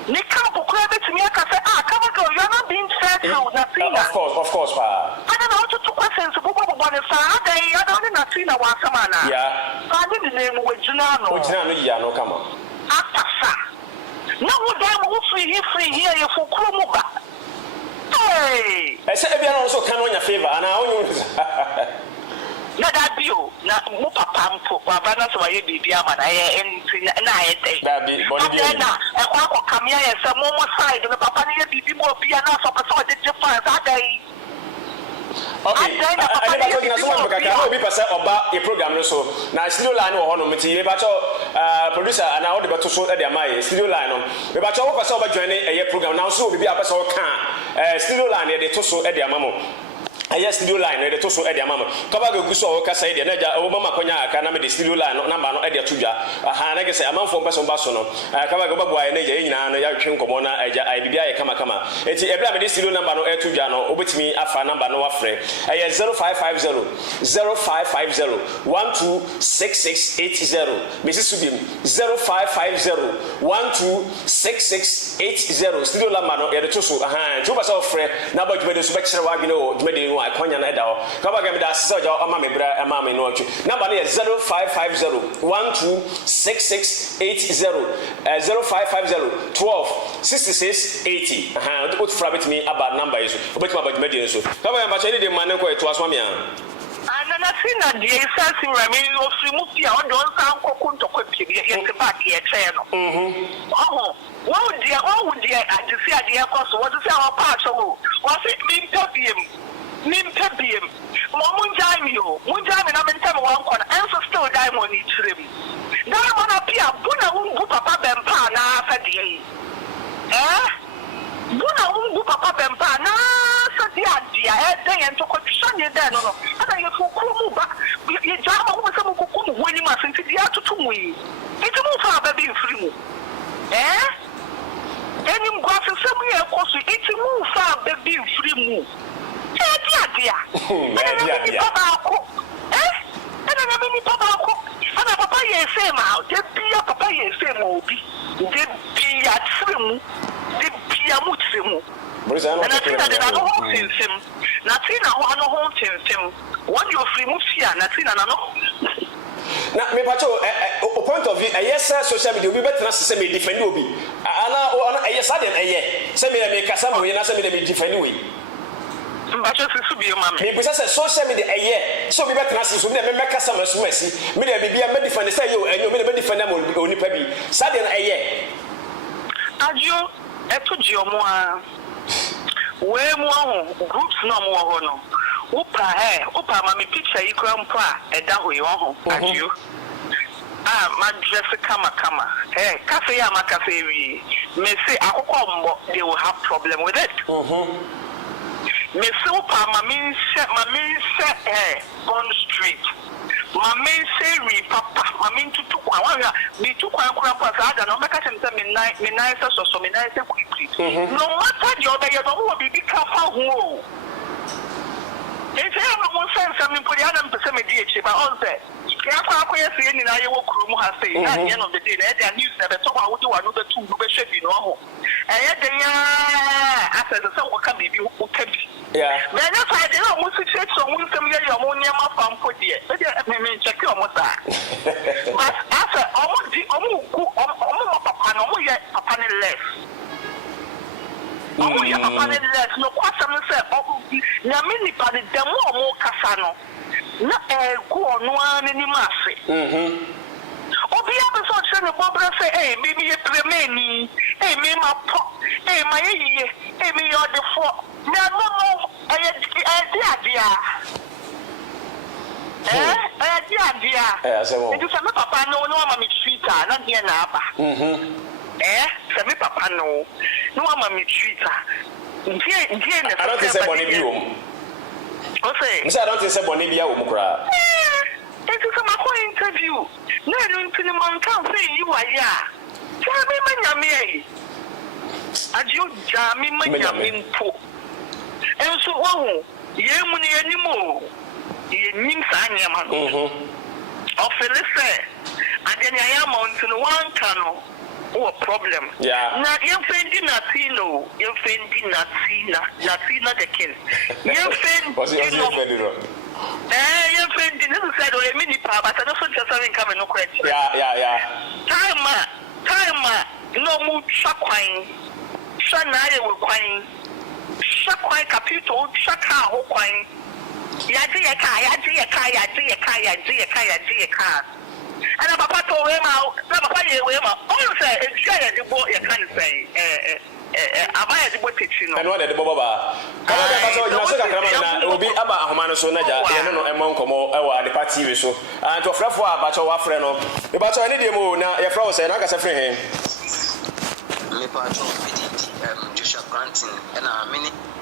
Nikampo credit to me, I say, come on, girl, you're not being fair to Natina. Of course, pa. I don't know two questions. Who want to say, I don't know Natina was a man. Yeah. I didn't name with Junano. No, come on. Appiah. No, damn, free here, you for Kumuba. Hey! I said, I also come on your favor, and I only. Not that view. Now, na mo papa mpo baba na so ye bibi ama na ye na ye dey baby body bi na e kwa kamia ye se mo side na papa ni ye bibi mo bia na so person dey different that day. Okay, I never talking about because obi pese oba a program no so na studio line wo ho no meti e ba cho producer and all the beto so e dey amaye studio line no e ba cho wo pese oba join e program now so obi bi apese o kan studio line e dey to so e dey amamo aya studio line e dey to so e dey amamo kaba go guso o kasa e dey na ja o mama konya aka na me dey studio line no number no e dey to dwa aha na gese amanfo pese mba so no kaba go babu aye na je nyina no ya hwe nkomo na aja ai bibia ye kama eti ebra me dey studio number no e to dwa no obetimi afa number no wafre aya 0550 126680 Mrs. Subim 0550 126680 studio number no e dey to so aha tu pese ofre na ba dwede so be kire wa gene o dwede no akonya na eda o kaba ga me da se ja o ma me bra ma me no atwi number no 0550 126680 0550 126680 aha o fra bet me about number yeso o bet ma ba dwede so kaba ga ma che de man ko eto asoma me na sina die sense rami ofri mu pia o don san kokku ntokwa pie ye se back ye che no wo dia adisi ade ekoso wo se awon pa so wo se nimpebiem mo munjami na mentem wan kon enso still diamond ni trem diamond apia buna ungu papa bempa na afadie buna ungu papa bempa na sadia den yen to ko tshanye den no ana ye fukumu ba ye jama wo se mo kukumu woni ma senti dia tutumu yi enti mo fa ba bi mfiri mu eni mgwafi se mu ye kosu enti mo fa ba bi mfiri mu dia papa ye say ma de bia papa ye say ma obi de bia tremu de bia mutremu na tina de na no ho tinsim na tina ho no ho tinsim when you free mu fia na tina na no na me pacho point of view yes social media obi betra se me defend obi ana yes aden se me kasa mo na se me defend we mbacho sisu bi ma me bisa se social media so bi betra se so me meka sama so masi me de bibia me defend say yo enyo me defend am oni pa bi saden ajo eto ji omo a we mu ahụ groups no mo ho no upa ma me picture yi kra mpo a eda ho yi ho ajo ma dress kama cafe ya ma cafe wi me say akokọ mbo they will have problem with it me say upa ma me on street ma me say we papa ma me tutu kwa wa me tu kwa pa sa ada no meka chemse me nine so me nine say quickly no matter the other you don't be careful ho ese no mo sense me podi ana mpese me di echi ba on say ya kwa yes ni na ye wo kuro mu ha say at the end of the day na the news na be talk about what no be tu no be hwe bi no ho de ya asa the so ka bibi o ka bi me na fa de no mo switch so mo nsem ye yo mo nyama fam po de me check yo mo sa but asa omo papa no mo ye papa ne less omo ye papa ne less no kwasam say na me ni pa de demo mo kasa no na go no an ni mafe obi abeso che ne bobre say bibi ye premeni me ma po ma ye me yo de fo na no dia asemo it is me papa no ma me twitter na dia na aba se me papa no ma me twitter ndie na I don't say boni bi wo okay I don't say boni bi ya wo mukra it is my interview na no ntini man kan say you are ya jami manyame ai ajo jami manyame mpo enso wo ye mu ne yanimo ye nim sa nyama no ofele say adeni ayama ntino wan kano o problem na ye fendi Natina the king ye fendi no ye fendi no say do me ni pa but no so just having come no question time no mu chakwan sha na ye we kwan chakwan capital chaka ho kwan And a papa told him out, papa, all say, and share the boy, you can't say, Appiah the boy teaching. And what the Boba? Come will be about Humano Sonaja, and Moncomo, the party so. And to Frafua, but our friend, the battle any demo now, your frozen, I got a friend. Joshua Granton and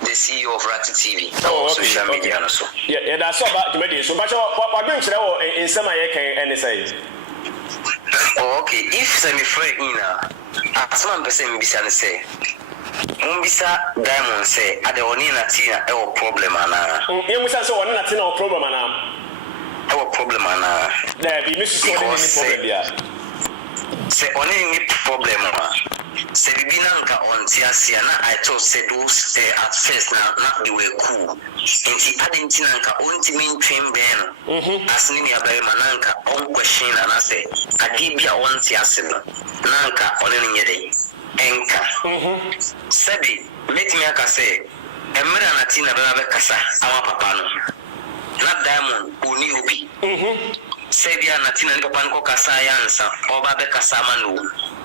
the CEO of Ratty TV. Social media also. Yeah, that's about the media. So, but what brings you in some and say? Okay, if semi-free in some person Bissan say, Mumbisa Diamond say, at the only Natina, our problem, and you must also want Natina problem, our problem, and there be Mrs. Problem. Say, only problem. Say Binanka on Tiasiana, I told those at first now they were cool. And he added Tinanka on Timin Train Ben as Ninia by Mananka on question and I say, Adibia on Tiasima, Nanka on any day. Enka Sabi, make me a say, a Natina Kasa, our papa. Not Diamond, Uniubi. Sabia Natina Panko Kasayansa, or Babe Kasamanu.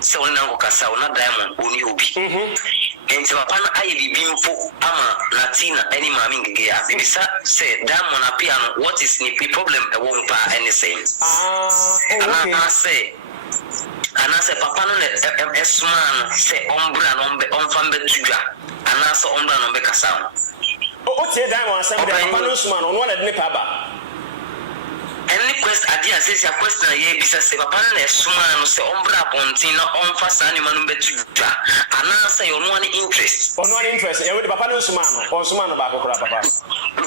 So now Kasana Diamond Uniubi. And so upon I bimfo ama Natina any Mame Ng3g3. Bisa say Diamond Appiah what is the problem a won't pa anything. And I say Papa no esman say ombra on fambe tuga. And I saw ombra no bekasam. Oh, say Diamond Papa no sman on what a nipaba. Any question idea says a question ye bisa se papa na esuma no se ombra pontin na onfa sa ni manu betuja ana say on one interest e papa no suma no ba kokora papa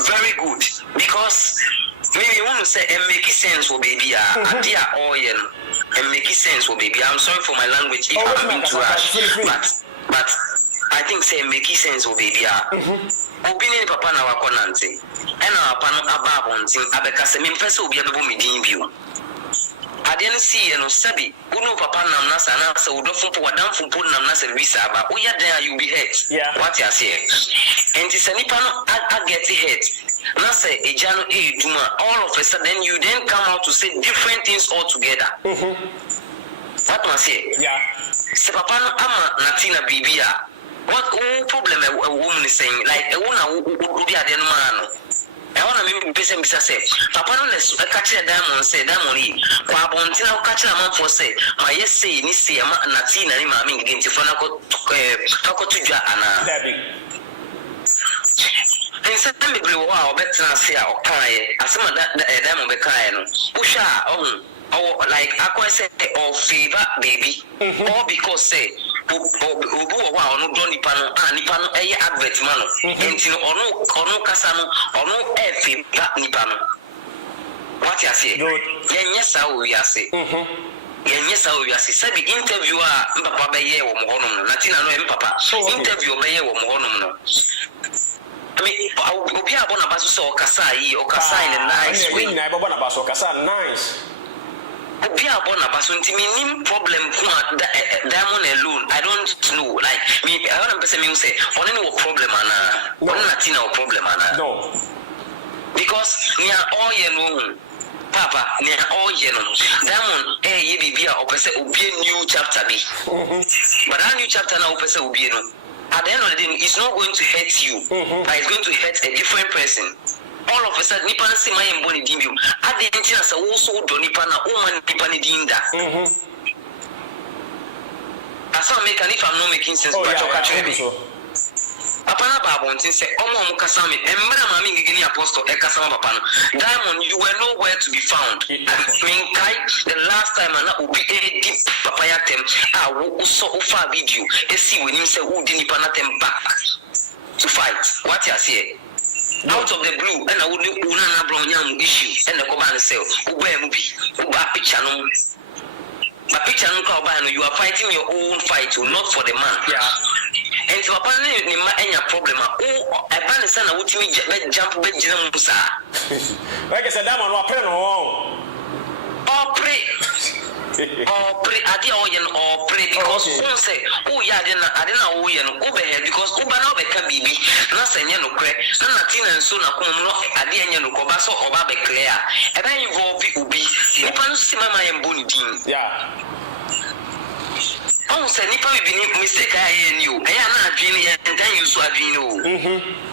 very good because maybe want to say and make sense for baby idea oil and make sense for baby. I'm sorry for my language if I'm being too harsh but I think say make sense for baby opinion papa na wakonante and our pano ababontin abekase me pese obi abebo medin bio ade no see no sabi unu papa nam na sa na sa udofo po wadamfo po nam na sa visa aba oya dan you be hurt what you say and this any pano get hurt na say ejano eduma all of a sudden you then come out to say different things altogether what must say se papa no ama Natina bibia. What problem a woman is saying? Like a woman who be at the man. I want to be person say, Papa, unless I catch a diamond, say, Diamond, Pabontina catch a man for say, my yes say, Nissi, Natina Mame Ng3g3 Fanako to Jana. And sometimes we wow, better say, okay, as some of that diamond be crying. Pusha, oh, like I said, or favor, baby, or because say, obu wa no do nipa no eye advert ma no enti no ono kasa no ono efi ba nipa no what you say yenye sa o wiase sabi interview a mpapa be ye wo mo honom no Natina no papa interview be ye wo mo honom no obi abona baso so okasa yi okasa in a nice way na abona baso okasa nice obi abona baso ntimi problem ko Diamond alone I don't know like me I want to say me say only no problem ana only Natina no problem ana no because we are all you know papa we are all you know Diamond ye bibia opese obi new chapter bi but that new chapter na opese obi no at the end of the day it's not going to hurt you but it's going to hurt a different person. All of a sudden, nipa na se maye mboni dimbium. Ade ntina sa wo so do nipa na o man nipa ni dinda. Asa make if I'm not making sense but you catch me. Papa na babo ntin say omo kasa me embra Mame Ng3g3 apostle e kasa papa no. Diamond you were nowhere to be found. Minkai the last time na obi deep papa ya tem wo so ofa video e si wenim say wo di nipa na tem back to fight. What you say? Out of the blue, and I would not brown young issue, and the command say, Uber movie, Uber picture no. My picture no come you are fighting your own fight, not for the man. Yeah. And so apparently, any problem, oh, I ban the son of what me jump bed Musa. Like I said, that one was oh, pray. Oh, pray, Adian, or pray, because who say oh yeah I didn't know you know because uba no be ka bibi na senye no kre na Natina nso na kom no ade enye no ko ba so oba be clear e ba involve ubi nipa no si mama ye mboni din oh say nipa bibi ni mistake aye ni o e ya na adwini ya dan you so adwini o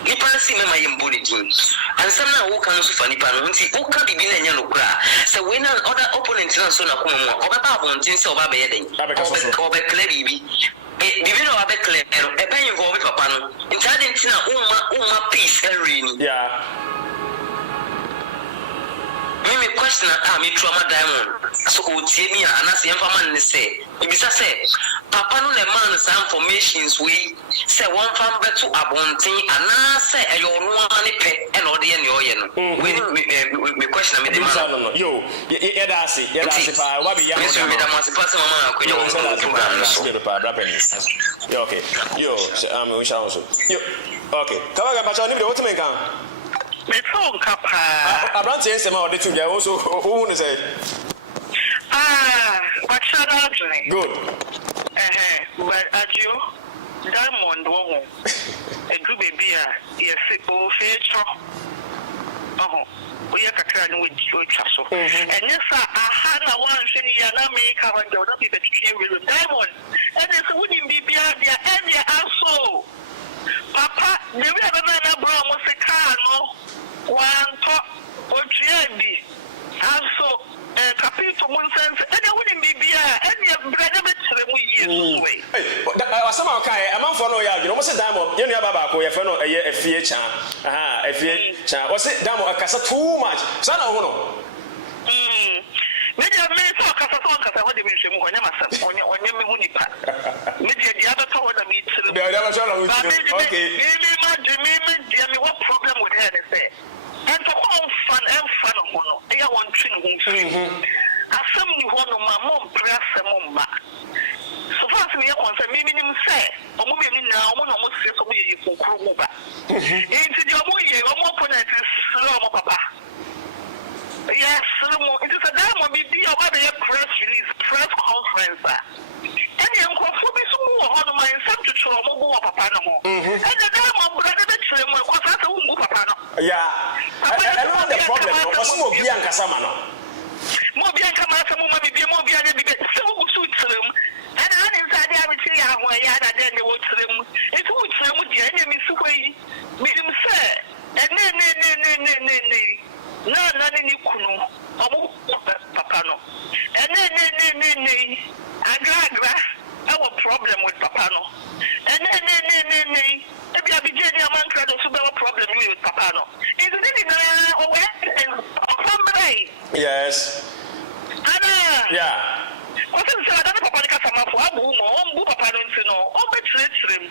nipa si mama ye mboni din ansam na wo kan so fa nipa no nti wo ka bibi na enye no kra say we na other opponent na so na kom mo oba ba bontin say oba be ye den oba clear bibi bibi no abe clear e ben involve papa no intade ntina umma peace erin me question me trauma diamond so o tie mi anase emfa man ne say ibisa say papa no le man some informations we say one fam beto abontin anase eyo no ani pe e no de ye ne oye no me question me the man yo ye da ase pa wa be ya no me da mas pa se mama akonya wo program so yo okay yo we shall also yo okay kawaga pa cha ni be what me kan me phone kapa abranti ensema o de tu ja wo so who no say what should I do good well adio diamond wo e du baby yes o feature we are kakra no we twa so and yes aha na wan hwe ni ya na me ka ho do be between we diamond and so wouldn't be bia dia and ya aso papa the we have na bro mo se car no one top ojiabi aso capito mun sense and wouldn't be bia and ya brother betre mu yesu we asama kai amanfo no ya adwene mo se diamond ye nua baba ko ye fe no eye afie cha afie cha o se diamond akasa too much sana ho no media me so kasa ho de me hwemu onya masam onya me hu nipa media dia ba to ho na me tire dia ba so na okay me what problem with her is say and for all fun ho no they are one thing who asam ni ho no ma mom press mom ba so far as me concern me nim say omo me ni na omo no mo se so mo ye kokro mo ba enti di omo ye omo opponent slow mo papa. Yes, it is a diamond be a press release, press conference. And the uncle for me so on my son to show more papa no. And the diamond brother that you was at home papa. Yeah. I know the problem was more Bianca Samano. More Bianca Masamo be more Bianca so suit them. And I inside the Aritia where Yana then they would them. It would them with the enemy way. Make him say, and na ni kunu omo papa no ene agra our problem with papa no ene e bi abije ni amanka do so be problem with papa no is it na family yes yeah what is that papa ka sama fo abu mo papa no nti no o be trem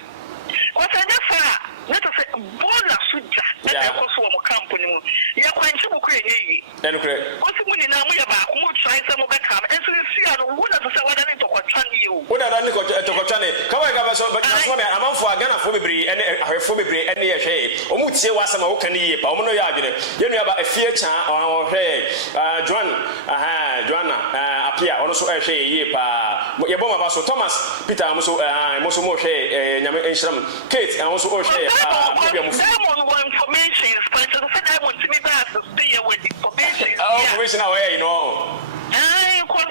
what I never let us say bola suja na ko so mo company mu ya kwanchi mo kure yeyi enu kure o si mu ni na mo ya ba ko mo try say mo be kam enso si ano wo na say wada ni to kwatwa ni o wo na ni to kwatwa ni kawai ka ba so ba so me amanfo agana fo bebre ene ahwefo bebre ene ye hwe o mu tie wasama wo kan yi pa o mo no ya adwene ye nua ba afie cha o hwe Joanna Appiah ono so hwe yi pa ye bo ma ba so Thomas Peter mo so mo hwe nyame enhram Kate also go share information but I want to be back to stay with information information away you know info on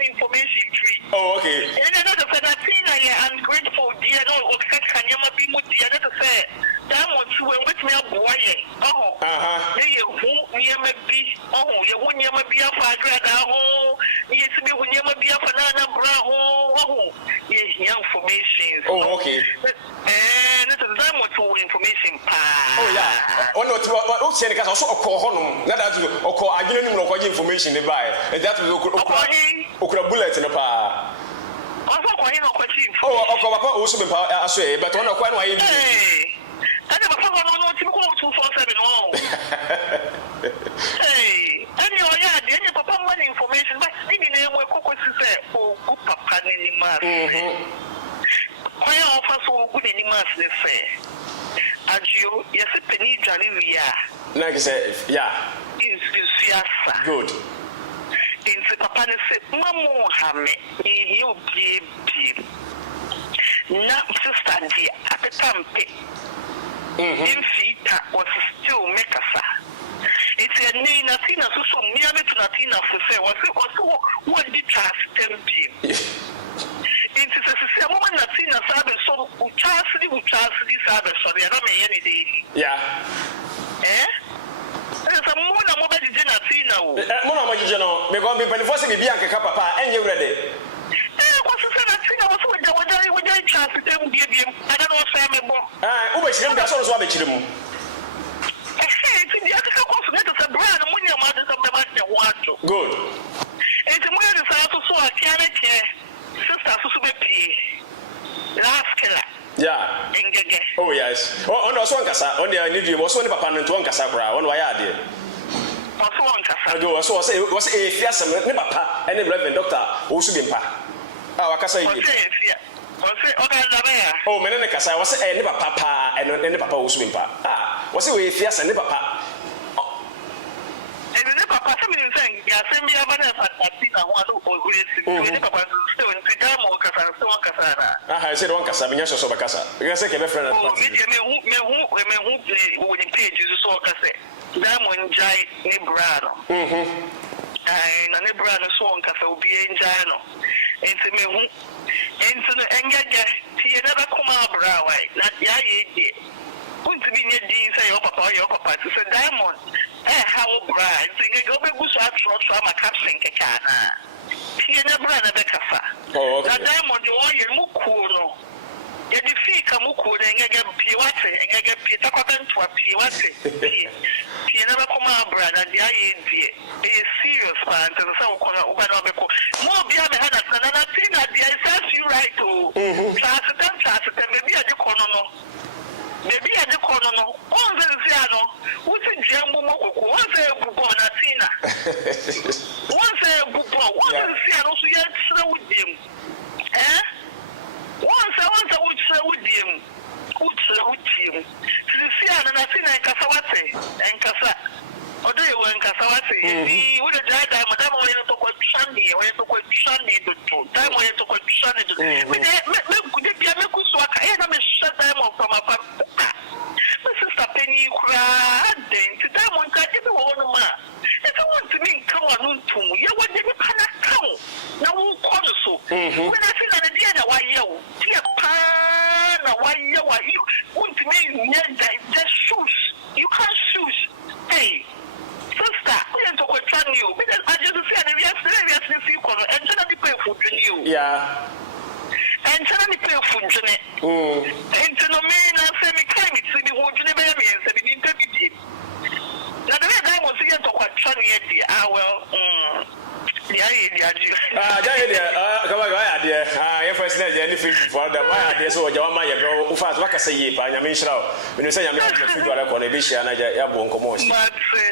information tree okay and another Natina I'm grateful dear no can you be with the other say that want to with me a boy who near me be you won't never be a father yes me who never be a banana brown information okay and it's a diamond to information yeah no say the case so okohonum na that oko agene nim no ko information dey buy that okura bullet no pa oko papa o so be pa aso e but one okwa no ayi and the papa no ti ko 247 no and you yeah the papa money information but ni na we ko say o papa ni ma kwaya ofa so good ni ma se say adio yes penny jari we are like say yeah is siasa good Into papa ne say mamu hame you be na sister dear at the tampe infita was still mekasa it's a name Natina so near to Natina for say was also what did trust into a woman Natina service so Charlie service so they are not any day yeah there's a more than Natina Mona Majano because be beneficent be Bianca papa and you ready good. It's more than so I can't sister last killer. Yeah. Oh yes. Oh no, so Ankasa. On the need you was only papa and to Ankasa bra. On why are there? So was a fiasco ne papa and the reverend doctor also been pa. Ah, Wakasa. Oh, men Kasa was a never papa and papa also been pa. Ah, was a fiasco ne papa. And the papa saying, "Yeah, send me a man of Natina who is papa still in Pidamo Casa. I said one Casa, Minas of Casa. Because I can be friend. Oh, me who pages so Casa. Diamond Jai Nibrano. And Nibrano Swan Casa will be in Jano. Into me who into the Engaja, he never come out Braway, not Yay. Going to be near these, your papa, to say Diamond. How bright, sing a go back from a capsing cana. He never ran a becafa. Oh, the Diamond, you are your Mukuno. Yet the fee come Mukuno and get Piwate and get Pitacotan to a Piwate. He never come out, brother, the IAD. He is serious, man, to the South Corner of Ubanobeco. More beyond the head of Natina, the I you right to Transit, maybe at the corner. Maybe at the corner, all the Ziano, what's a Jambo, what's a Bubo Natina? What's a Bubo, what's a Ziano, so yet slow with him? Eh? Once I would slow with him, would slow with him. To the Siana Natina and Casawate and Casa. Or do you want Casawate? He would have died, Madame, when you talk with Sunday, when you talk with Sunday, the two time when you talk with Sunday. Could it be a Mekuswaka? I am a shut them from a Sister Penny cried, then to them one got the one man. If I want to mean come on to me, you would never come. Now who call so? When I feel that the other why you, dear pan, why you want to mean just shoes. You can't shoes. Hey, sister, we are to question you because I just said we are still and generally pay for you. Yeah. And generally pay for Janet. And to no man, I say, me kind of see the whole Geneva and said, we need to be. Now, the way I was here to question yet, well, yeah, come on, dear. If I say anything for the why, so your my go fast, like I say, by Yamisha, when you say I'm not going to go on a dish and I won't come on.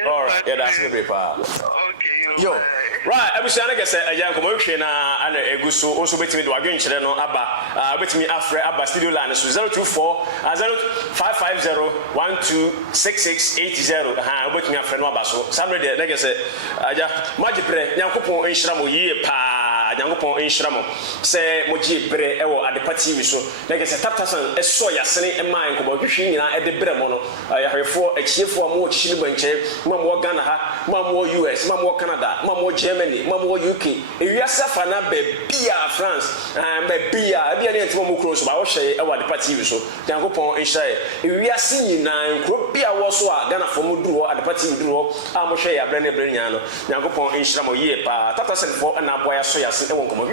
All right, yeah, that's the paper. Okay, yo. Right, I wish I say a young commotion and a good so also with me to again children on Abba, with me after Abba studio line so 024 0550 126680 with me a friend Abaso. Somebody like I said, Maji Bre, Yankopo in Shramo ye pa, Yankopo in Shramo, say Moji Bre at the party so like I said, Taptason, a soya sunny and mine, Kubokin at the Bremono. I have for a chief for more children, Mam more Ghana, Mam more US, Mam more Canada, Mam more Germany, Mam more UK. If you are Safana, Appiah, France, and Appiah, be a little more close by Oshay, our the party so, Yankopo in Shay. If we are seeing nine, Cropia was so Ghana for Mudu at the party Duro, Amoshay, a Brennan Breniano, Yankopo in Shramo ye pa, Tatasan for an Appiah soya, and one come and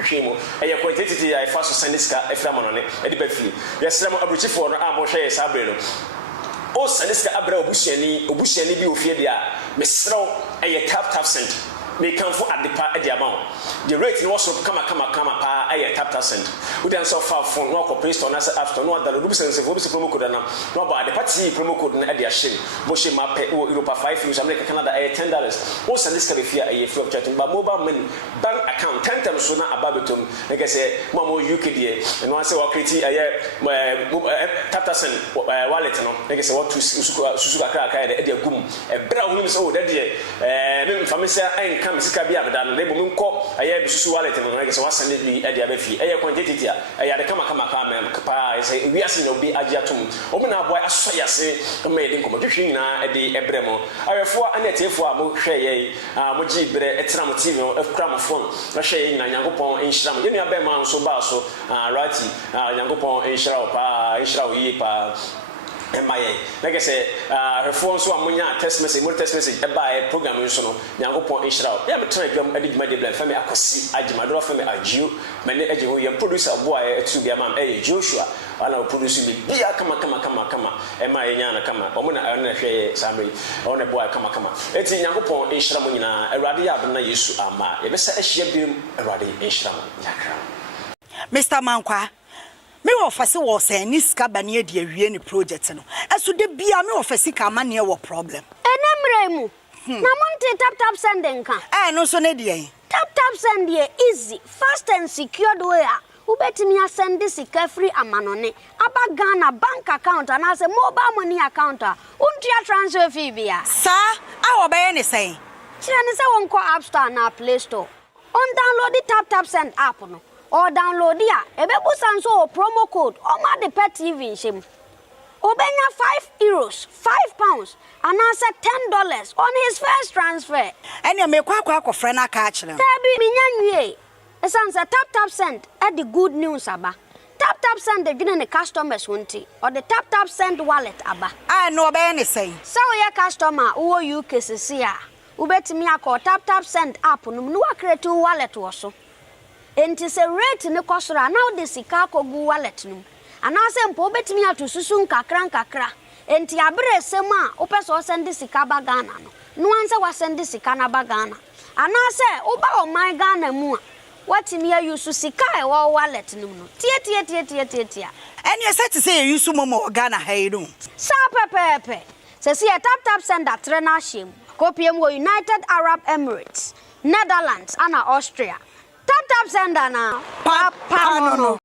your quantity I first send this car a family, a debate. Yes, I'm a British for Amoshay Sabrino. O Saniska Abra Obushani be Ophelia, Miss Snow, a tap cent. May come for at the amount. The rate also come a tap cent. We then so far from no based on us after no other Rubens and Rubens promo code. No, but the party promo code at their shin. Moshi map Europa 5 years, America, Canada, $10. Most of this can be fear a free of chatting, but mobile money bank account 10 times sooner about it. Like I say, Mamo UK, and once I walk pretty a tap cent wallet. Like I say, what to Suzuka Kraka at the Gum, a brown women's old that year. Famisa and ka me sika bi abeda no lebo me nko aye bisusu wallet no na kese wasane bi e de abafi eye quantity a eye de kama me pa say wi ase no bi agi atom o me na boy aso yase kama yede nkomo hwehwe nyina e de ebre mo awefo anetefo a mo hwe ye mo gi bre etena mo tv no ekura mo phone na hwe ye nyina nyankopon enhyira mo ye nua be ma so ba so rati nyankopon enhyira o pa enhyira o yi pa emaye like I say reform so amunya text message by program so no nyankopon enhyira ya betra dwam adi dwuma de bla fami akosi agima do fami agio mane agi ho ya producer boy etu bia mam Joshua ana producer bi bia kama emaye nya na kama omo na hwe samri ona boy kama eti nyankopon enhyira mo nyina awrade ya na Yesu ama ye besa ahia bi awrade enhyira mo nyakra Mr. Mankwa me ofase wo say ni sika bane e de awie ni project no eso de bia me ofase ka ma ne wo problem enemre mu na monte tap send nka no so ne de tap send ye easy fast and secured way a ubetimi send sika free amanone aba Ghana bank account and as a mobile money account untia transfer fee bia sa a wo be ne say kire ne say won ko App Store na Play Store on download the tap send app no or download ya ebebu sanso promo code oma the pet TV shim obenya €5 £5 and answer $10 on his first transfer ene me kwa akofre na ka akire tabi minyanwie esanse tap send at the good news aba tap send the gene customers wonti or the tap send wallet aba no obey ne say so your customer wo UK sesia ubetimi akọ tap send app no no create wallet wo so enti se rate ne kosora now the sika kogu wallet no anase mpo betimi atosusu nkakra enti abre sem a opeso send sika ba Ghana no anse wa send sika na ba Ghana anase oba o my Ghana mu a watimi ayusu sika e wo wallet no tie eni se ti say yusu momo Ghana hayru sa pepepe se si tap send atre na hiem kopiem wo United Arab Emirates Netherlands ana Austria tap send na papa no